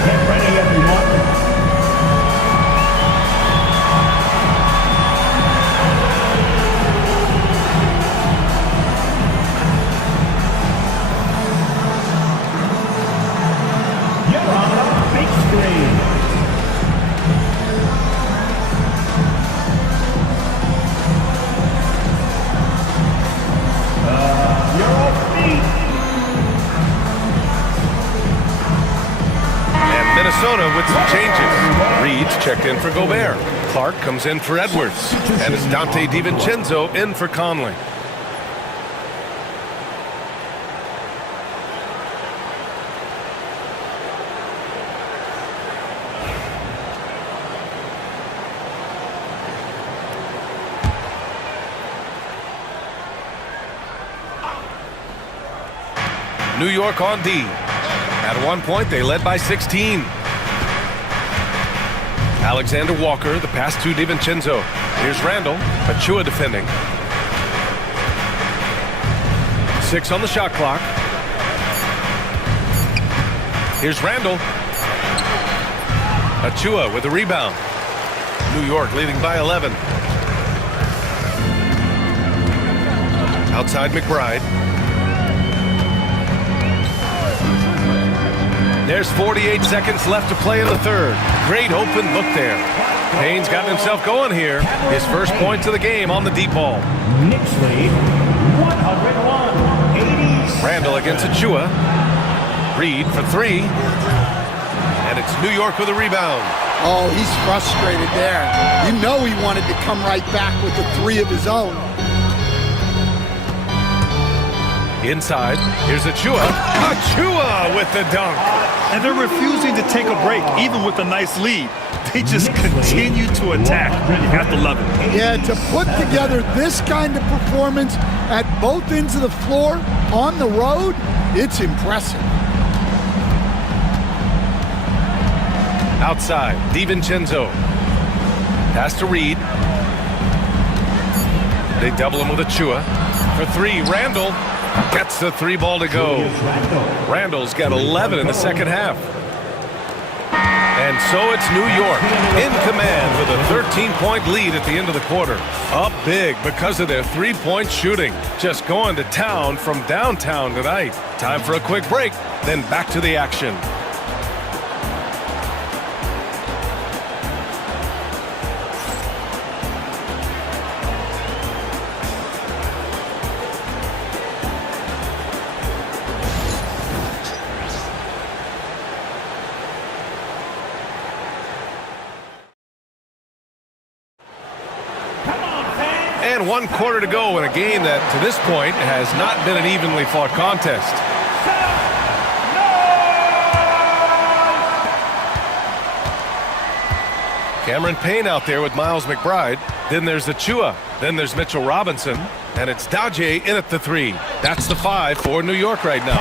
Get ready, everyone. You're on the big screen. You're off feet. Minnesota with some changes. Reed's checked in for Gobert. Clark comes in for Edwards. And it's Dante DiVincenzo in for Conley. New York on D. At one point, they led by 16. Alexander Walker, the pass to DiVincenzo. Here's Randall. Achua defending. 6 on the shot clock. Here's Randall. Achua with the rebound. New York leading by 11. Outside McBride. There's 48 seconds left to play in the third. Great open look there. Payne's gotten himself going here. His first points of the game on the deep ball. Knicks lead 101-87. Randall against Achua. Reed for 3. And it's New York with a rebound. Oh, he's frustrated there. You know he wanted to come right back with the 3 of his own. Inside, here's Achua. Achua with the dunk. And they're refusing to take a break, even with a nice lead. They just continue to attack. You have to love it. Yeah, to put together this kind of performance at both ends of the floor on the road, it's impressive. Outside, DiVincenzo. Pass to Reed. They double him with Achua. For 3, Randall. Gets the 3 ball to go. Randall's got 11 in the second half. And so it's New York in command with a 13-point lead at the end of the quarter. Up big because of their three-point shooting. Just going to town from downtown tonight. Time for a quick break, then back to the action. And 1 quarter to go in a game that, to this point, has not been an evenly fought contest. Cameron Payne out there with Miles McBride. Then there's Achua. Then there's Mitchell Robinson. And it's Daje in at the 3. That's the 5 for New York right now.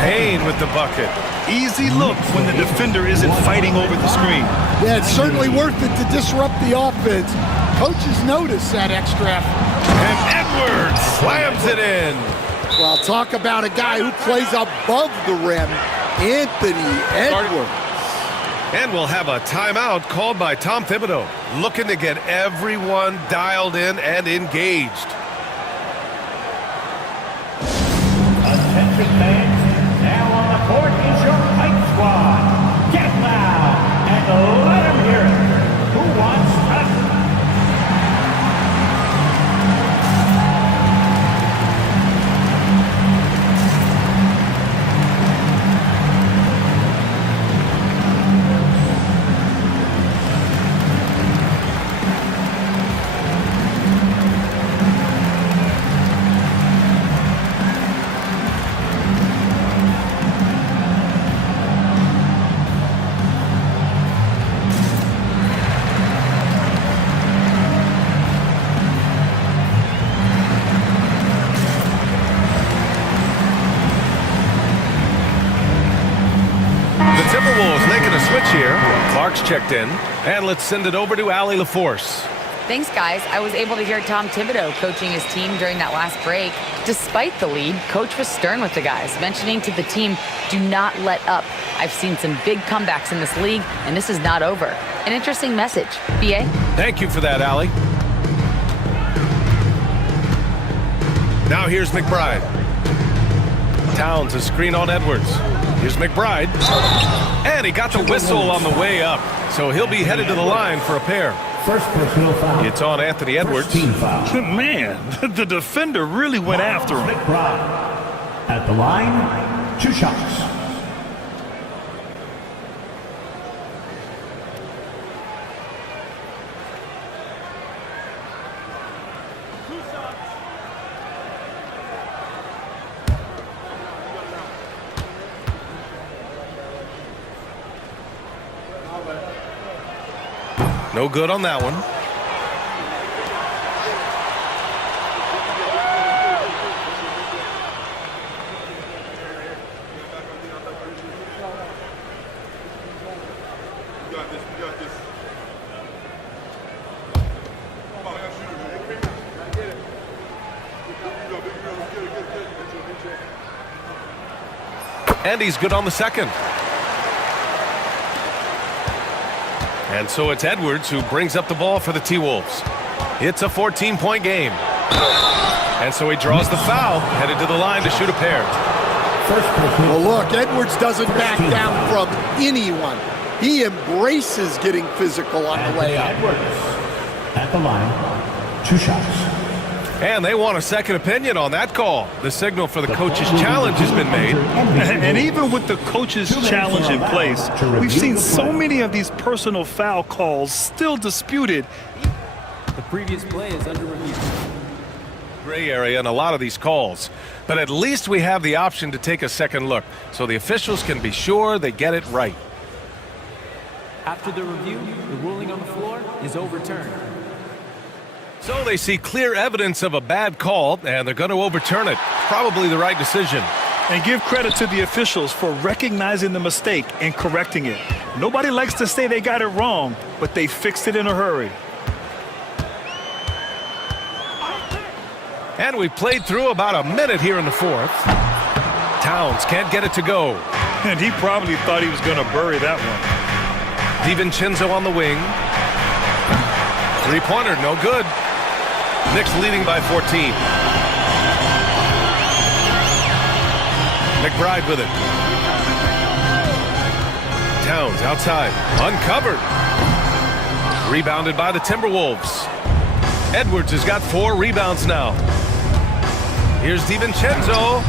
Payne with the bucket. Easy look when the defender isn't fighting over the screen. Yeah, it's certainly worth it to disrupt the offense. Coaches notice that extra effort. And Edwards slams it in. Well, talk about a guy who plays above the rim, Anthony Edwards. And we'll have a timeout called by Tom Thibodeau, looking to get everyone dialed in and engaged. Attention fans, now on the court is your hype squad. Get loud and let them hear it. Who wants us? Timberwolves making a switch here. Clark's checked in. And let's send it over to Allie LaForce. Thanks, guys. I was able to hear Tom Thibodeau coaching his team during that last break. Despite the lead, Coach was stern with the guys, mentioning to the team, do not let up. I've seen some big comebacks in this league, and this is not over. An interesting message. B.A.? Thank you for that, Allie. Now here's McBride. Towns a screen on Edwards. Here's McBride. And he got the whistle on the way up. So he'll be headed to the line for a pair. First personal foul. It's on Anthony Edwards. Team foul. Man, the defender really went after him. McBride at the line, 2 shots. No good on that one. And he's good on the second. And so it's Edwards who brings up the ball for the T-Wolves. It's a 14-point game. And so he draws the foul, headed to the line to shoot a pair. Well, look, Edwards doesn't back down from anyone. He embraces getting physical on the way up. Edwards at the line, 2 shots. And they want a second opinion on that call. The signal for the coach's challenge has been made. And even with the coach's challenge in place, we've seen so many of these personal foul calls still disputed. The previous play is under review. Gray area in a lot of these calls. But at least we have the option to take a second look, so the officials can be sure they get it right. After the review, the ruling on the floor is overturned. So they see clear evidence of a bad call, and they're going to overturn it. Probably the right decision. And give credit to the officials for recognizing the mistake and correcting it. Nobody likes to say they got it wrong, but they fixed it in a hurry. And we've played through about a minute here in the fourth. Towns can't get it to go. And he probably thought he was going to bury that one. DiVincenzo on the wing. Three-pointer, no good. Knicks leading by 14. McBride with it. Towns outside, uncovered. Rebounded by the Timberwolves. Edwards has got 4 rebounds now. Here's DiVincenzo,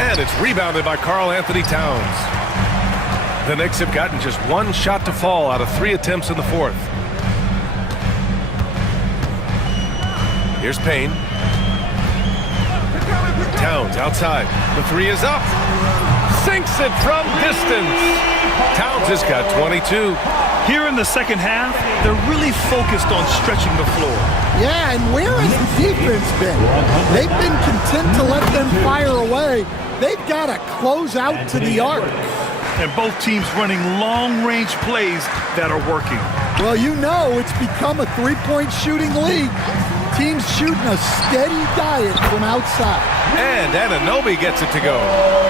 and it's rebounded by Karl Anthony Towns. The Knicks have gotten just 1 shot to fall out of 3 attempts in the 4th. Here's Payne. Towns outside. The 3 is up. Sinks it from distance. Towns has got 22. Here in the second half, they're really focused on stretching the floor. Yeah, and where has the defense been? They've been content to let them fire away. They've got to close out to the arc. And both teams running long-range plays that are working. Well, you know it's become a three-point shooting league. Teams shooting a steady diet from outside. And Anunoby gets it to go.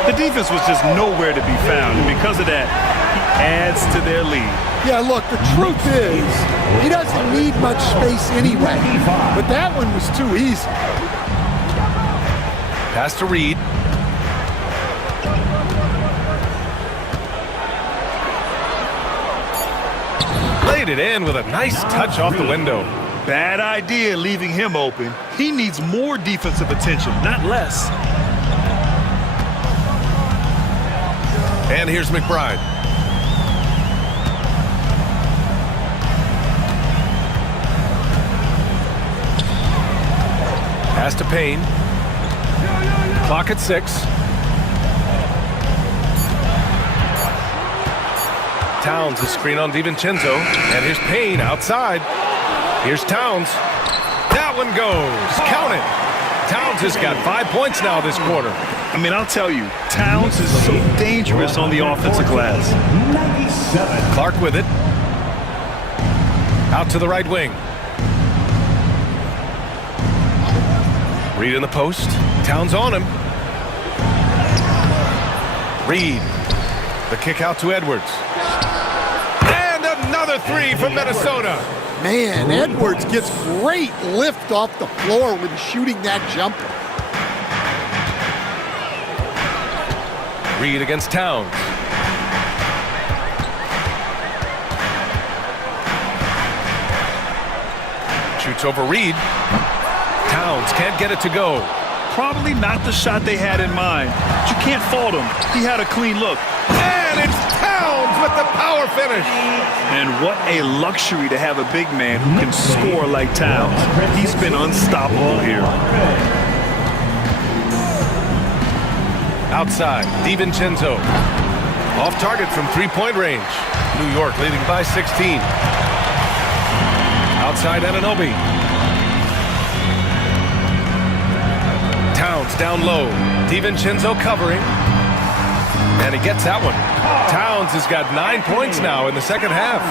The defense was just nowhere to be found, and because of that, he adds to their lead. Yeah, look, the truth is, he doesn't need much space anyway. But that one was too easy. Pass to Reed. Laid it in with a nice touch off the window. Bad idea leaving him open. He needs more defensive attention, not less. And here's McBride. Pass to Payne. Clock at 6. Towns is screen on DiVincenzo. And here's Payne outside. Here's Towns. That one goes. Count it. Towns has got 5 points now this quarter. I mean, I'll tell you, Towns is so dangerous on the offensive glass. Clark with it. Out to the right wing. Reed in the post. Towns on him. Reed. The kick out to Edwards. And another 3 from Minnesota. Man, Edwards gets great lift off the floor when shooting that jumper. Reed against Towns. Shoots over Reed. Towns can't get it to go. Probably not the shot they had in mind, but you can't fault him. He had a clean look. And it's Towns with the power finish. And what a luxury to have a big man who can score like Towns. He's been unstoppable here. Outside, DiVincenzo. Off target from 3-point range. New York leading by 16. Outside Anunoby. Towns down low. DiVincenzo covering. And he gets that one. Towns has got 9 points now in the second half.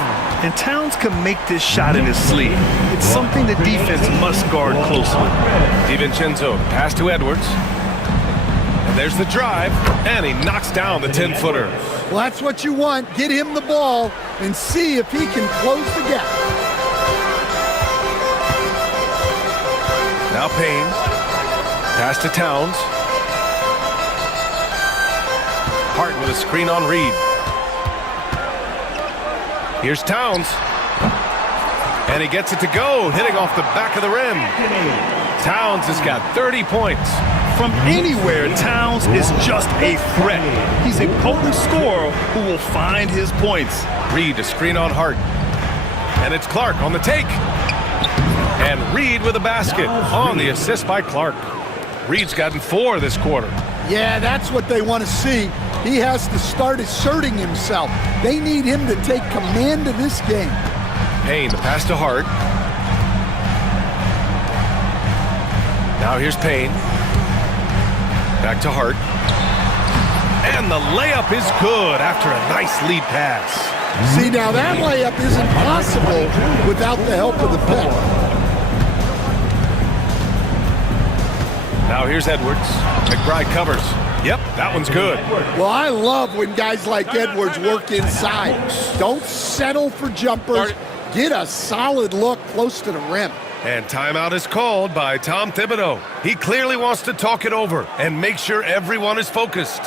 And Towns can make this shot in his sleep. It's something the defense must guard closely. DiVincenzo pass to Edwards. And there's the drive. And he knocks down the 10-footer. Well, that's what you want. Get him the ball and see if he can close the gap. Now Payne. Pass to Towns. Hart with a screen on Reed. Here's Towns. And he gets it to go, hitting off the back of the rim. Towns has got 30 points. From anywhere, Towns is just a threat. He's a potent scorer who will find his points. Reed to screen on Hart. And it's Clark on the take. And Reed with a basket on the assist by Clark. Reed's gotten 4 this quarter. Yeah, that's what they want to see. He has to start asserting himself. They need him to take command of this game. Payne, the pass to Hart. Now here's Payne. Back to Hart. And the layup is good after a nice lead pass. See, now that layup isn't possible without the help of the pick. Now here's Edwards. McBride covers. Yep, that one's good. Well, I love when guys like Edwards work inside. Don't settle for jumpers. Get a solid look close to the rim. And timeout is called by Tom Thibodeau. He clearly wants to talk it over and make sure everyone is focused.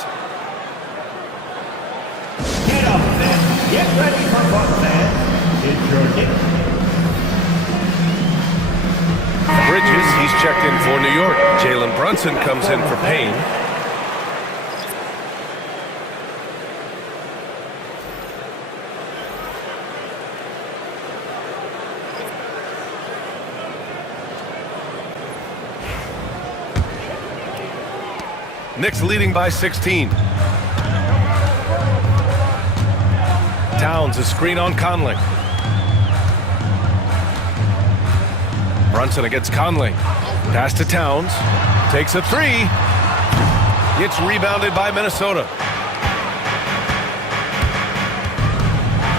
Get up, men. Get ready for fun, fans. It's your Knicks. Bridges, he's checked in for New York. Jalen Brunson comes in for Payne. Knicks leading by 16. Towns, a screen on Conley. Brunson against Conley. Pass to Towns. Takes a three. Gets rebounded by Minnesota.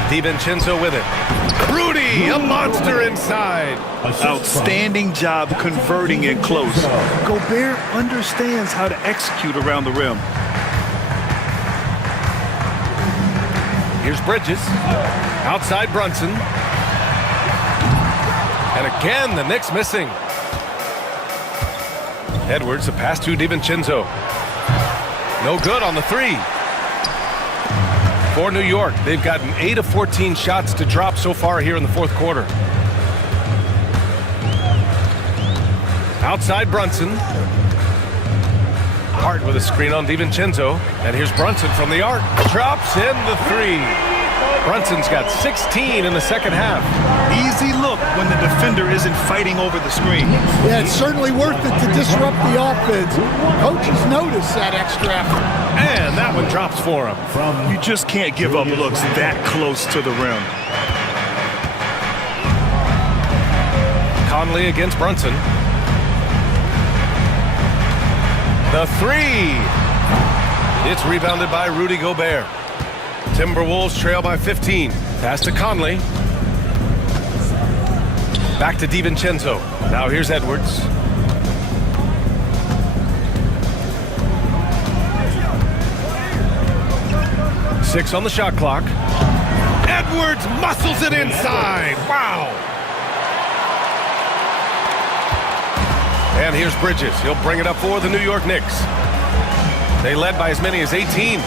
DiVincenzo with it. Rudy, a monster inside. Outstanding job converting it close. Gobert understands how to execute around the rim. Here's Bridges. Outside Brunson. And again, the Knicks missing. Edwards, a pass to DiVincenzo. No good on the three. For New York, they've gotten 8 of 14 shots to drop so far here in the fourth quarter. Outside Brunson. Hart with a screen on DiVincenzo. And here's Brunson from the arc. Drops in the three. Brunson's got 16 in the second half. Easy look when the defender isn't fighting over the screen. Yeah, it's certainly worth it to disrupt the offense. Coaches notice that extra effort. And that one drops for him. You just can't give up looks that close to the rim. Conley against Brunson. The three. It's rebounded by Rudy Gobert. Timberwolves trail by 15. Pass to Conley. Back to DiVincenzo. Now here's Edwards. Six on the shot clock. Edwards muscles it inside. Wow. And here's Bridges. He'll bring it up for the New York Knicks. They led by as many as 18.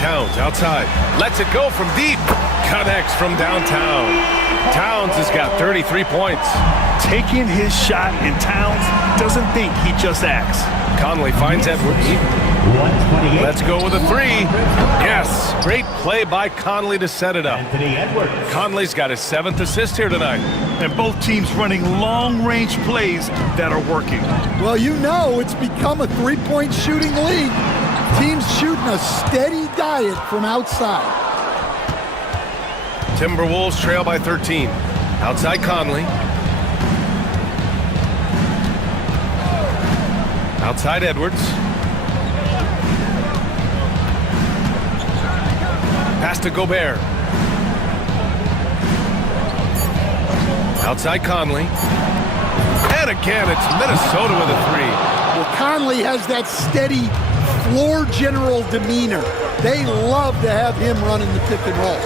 Towns outside. Lets it go from deep. Connects from downtown. Towns has got 33 points. Taking his shot, and Towns doesn't think, he just acts. Conley finds Edwards. 128. Let's go with a three. Yes. Great play by Conley to set it up. Anthony Edwards. Conley's got his 7th assist here tonight. And both teams running long-range plays that are working. Well, you know it's become a three-point shooting league. Teams shooting a steady diet from outside. Timberwolves trail by 13. Outside Conley. Outside Edwards. Pass to Gobert. Outside Conley. And again, it's Minnesota with a three. Well, Conley has that steady floor general demeanor. They love to have him running the pick and roll.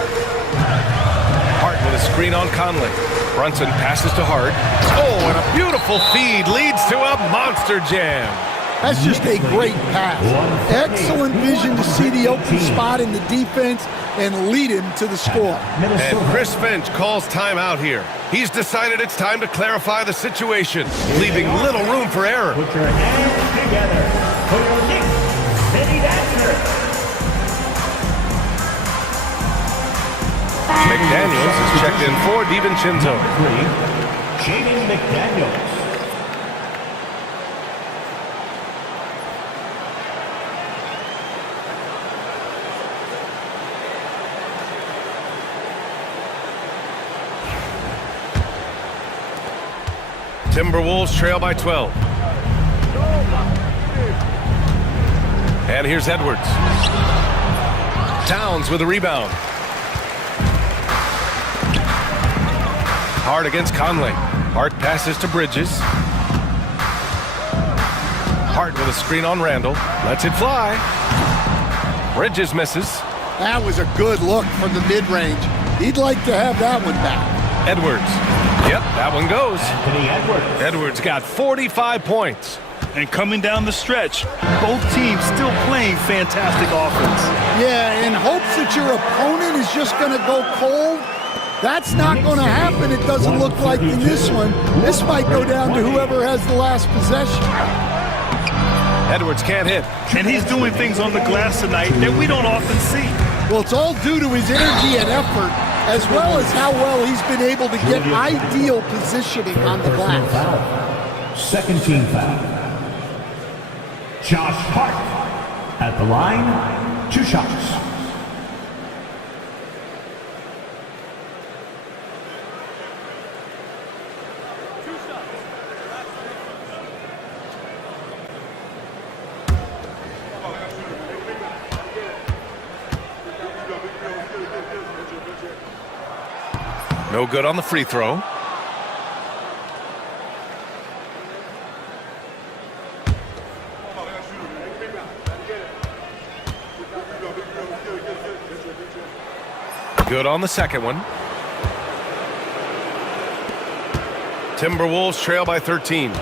Hart with a screen on Conley. Brunson passes to Hart. Oh, and a beautiful feed leads to a monster jam. That's just a great pass. Excellent vision to see the open spot in the defense and lead him to the score. And Chris Finch calls timeout here. He's decided it's time to clarify the situation, leaving little room for error. Put your hands together for your Knicks City Dancer. McDaniels is checked in for DiVincenzo. 3, Jaden McDaniels. Timberwolves trail by 12. And here's Edwards. Towns with a rebound. Hart against Conley. Hart passes to Bridges. Hart with a screen on Randall. Lets it fly. Bridges misses. That was a good look from the mid-range. He'd like to have that one back. Edwards. Yep, that one goes. Anthony Edwards. Edwards got 45 points. And coming down the stretch, both teams still playing fantastic offense. Yeah, in hopes that your opponent is just going to go cold. That's not going to happen, it doesn't look like in this one. This might go down to whoever has the last possession. Edwards can't hit. And he's doing things on the glass tonight that we don't often see. Well, it's all due to his energy and effort, as well as how well he's been able to get ideal positioning on the glass. Second team foul. Josh Hart at the line, 2 shots. No good on the free throw. Good on the second one. Timberwolves trail by 13.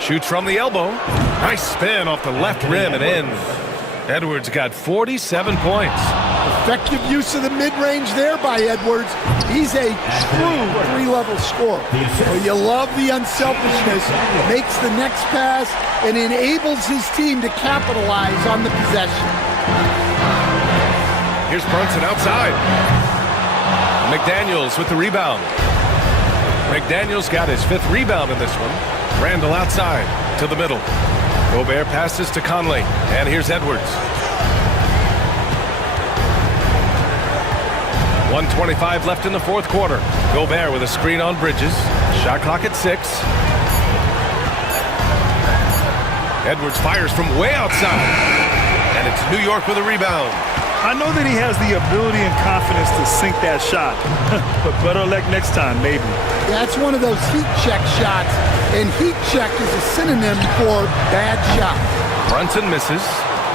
Shoots from the elbow. Nice spin off the left rim and in. Edwards got 47 points. Effective use of the mid-range there by Edwards. He's a true 3-level scorer. Well, you love the unselfishness, makes the next pass, and enables his team to capitalize on the possession. Here's Brunson outside. McDaniels with the rebound. McDaniels got his 5th rebound in this one. Randall outside to the middle. Gobert passes to Conley, and here's Edwards. 1:25 left in the 4th quarter. Gobert with a screen on Bridges. Shot clock at 6. Edwards fires from way outside. And it's New York with a rebound. I know that he has the ability and confidence to sink that shot, but better luck next time, maybe. That's one of those heat check shots, and heat check is a synonym for bad shot. Brunson misses.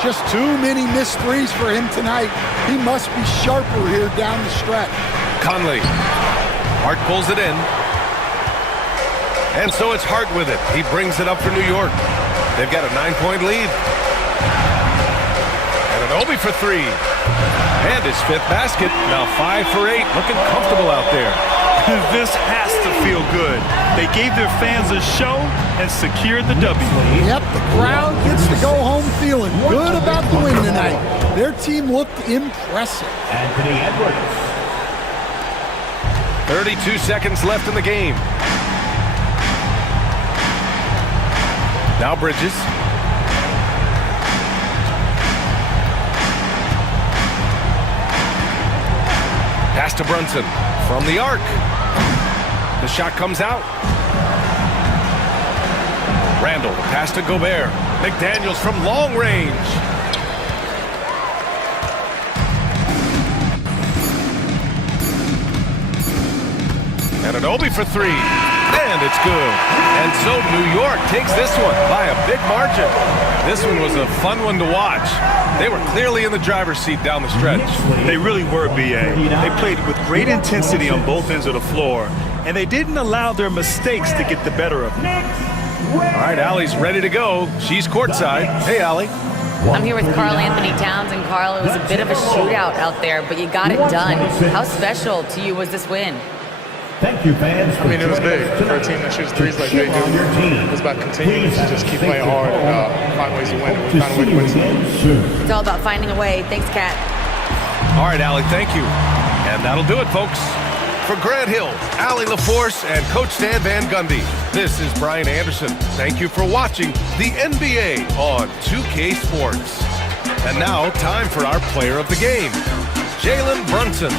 Just too many missed threes for him tonight. He must be sharper here down the stretch. Conley. Hart pulls it in. And so it's Hart with it. He brings it up for New York. They've got a 9-point lead. And an Obi for 3. And his 5th basket. Now 5 for 8. Looking comfortable out there. This has to feel good. They gave their fans a show and secured the W. Yep, the crowd gets to go home feeling good about the win tonight. Their team looked impressive. Anthony Edwards. 32 seconds left in the game. Now Bridges. Pass to Brunson from the arc. The shot comes out. Randall, pass to Gobert. McDaniels from long range. And an Obi for 3. And it's good. And so New York takes this one by a big margin. This one was a fun one to watch. They were clearly in the driver's seat down the stretch. They really were, B.A. They played with great intensity on both ends of the floor, and they didn't allow their mistakes to get the better of them. All right, Allie's ready to go. She's courtside. Hey, Allie. I'm here with Karl Anthony Towns, and Karl, it was a bit of a shootout out there, but you got it done. How special to you was this win? Thank you, fans. I mean, it was big for a team that shoots threes like they do. It's about continuing to just keep playing hard and find ways to win. We found a way to win tonight. It's all about finding a way. Thanks, Kat. All right, Allie, thank you. And that'll do it, folks. For Grant Hill, Allie LaForce, and Coach Stan Van Gundy, this is Brian Anderson. Thank you for watching the NBA on 2K Sports. And now, time for our player of the game, Jalen Brunson.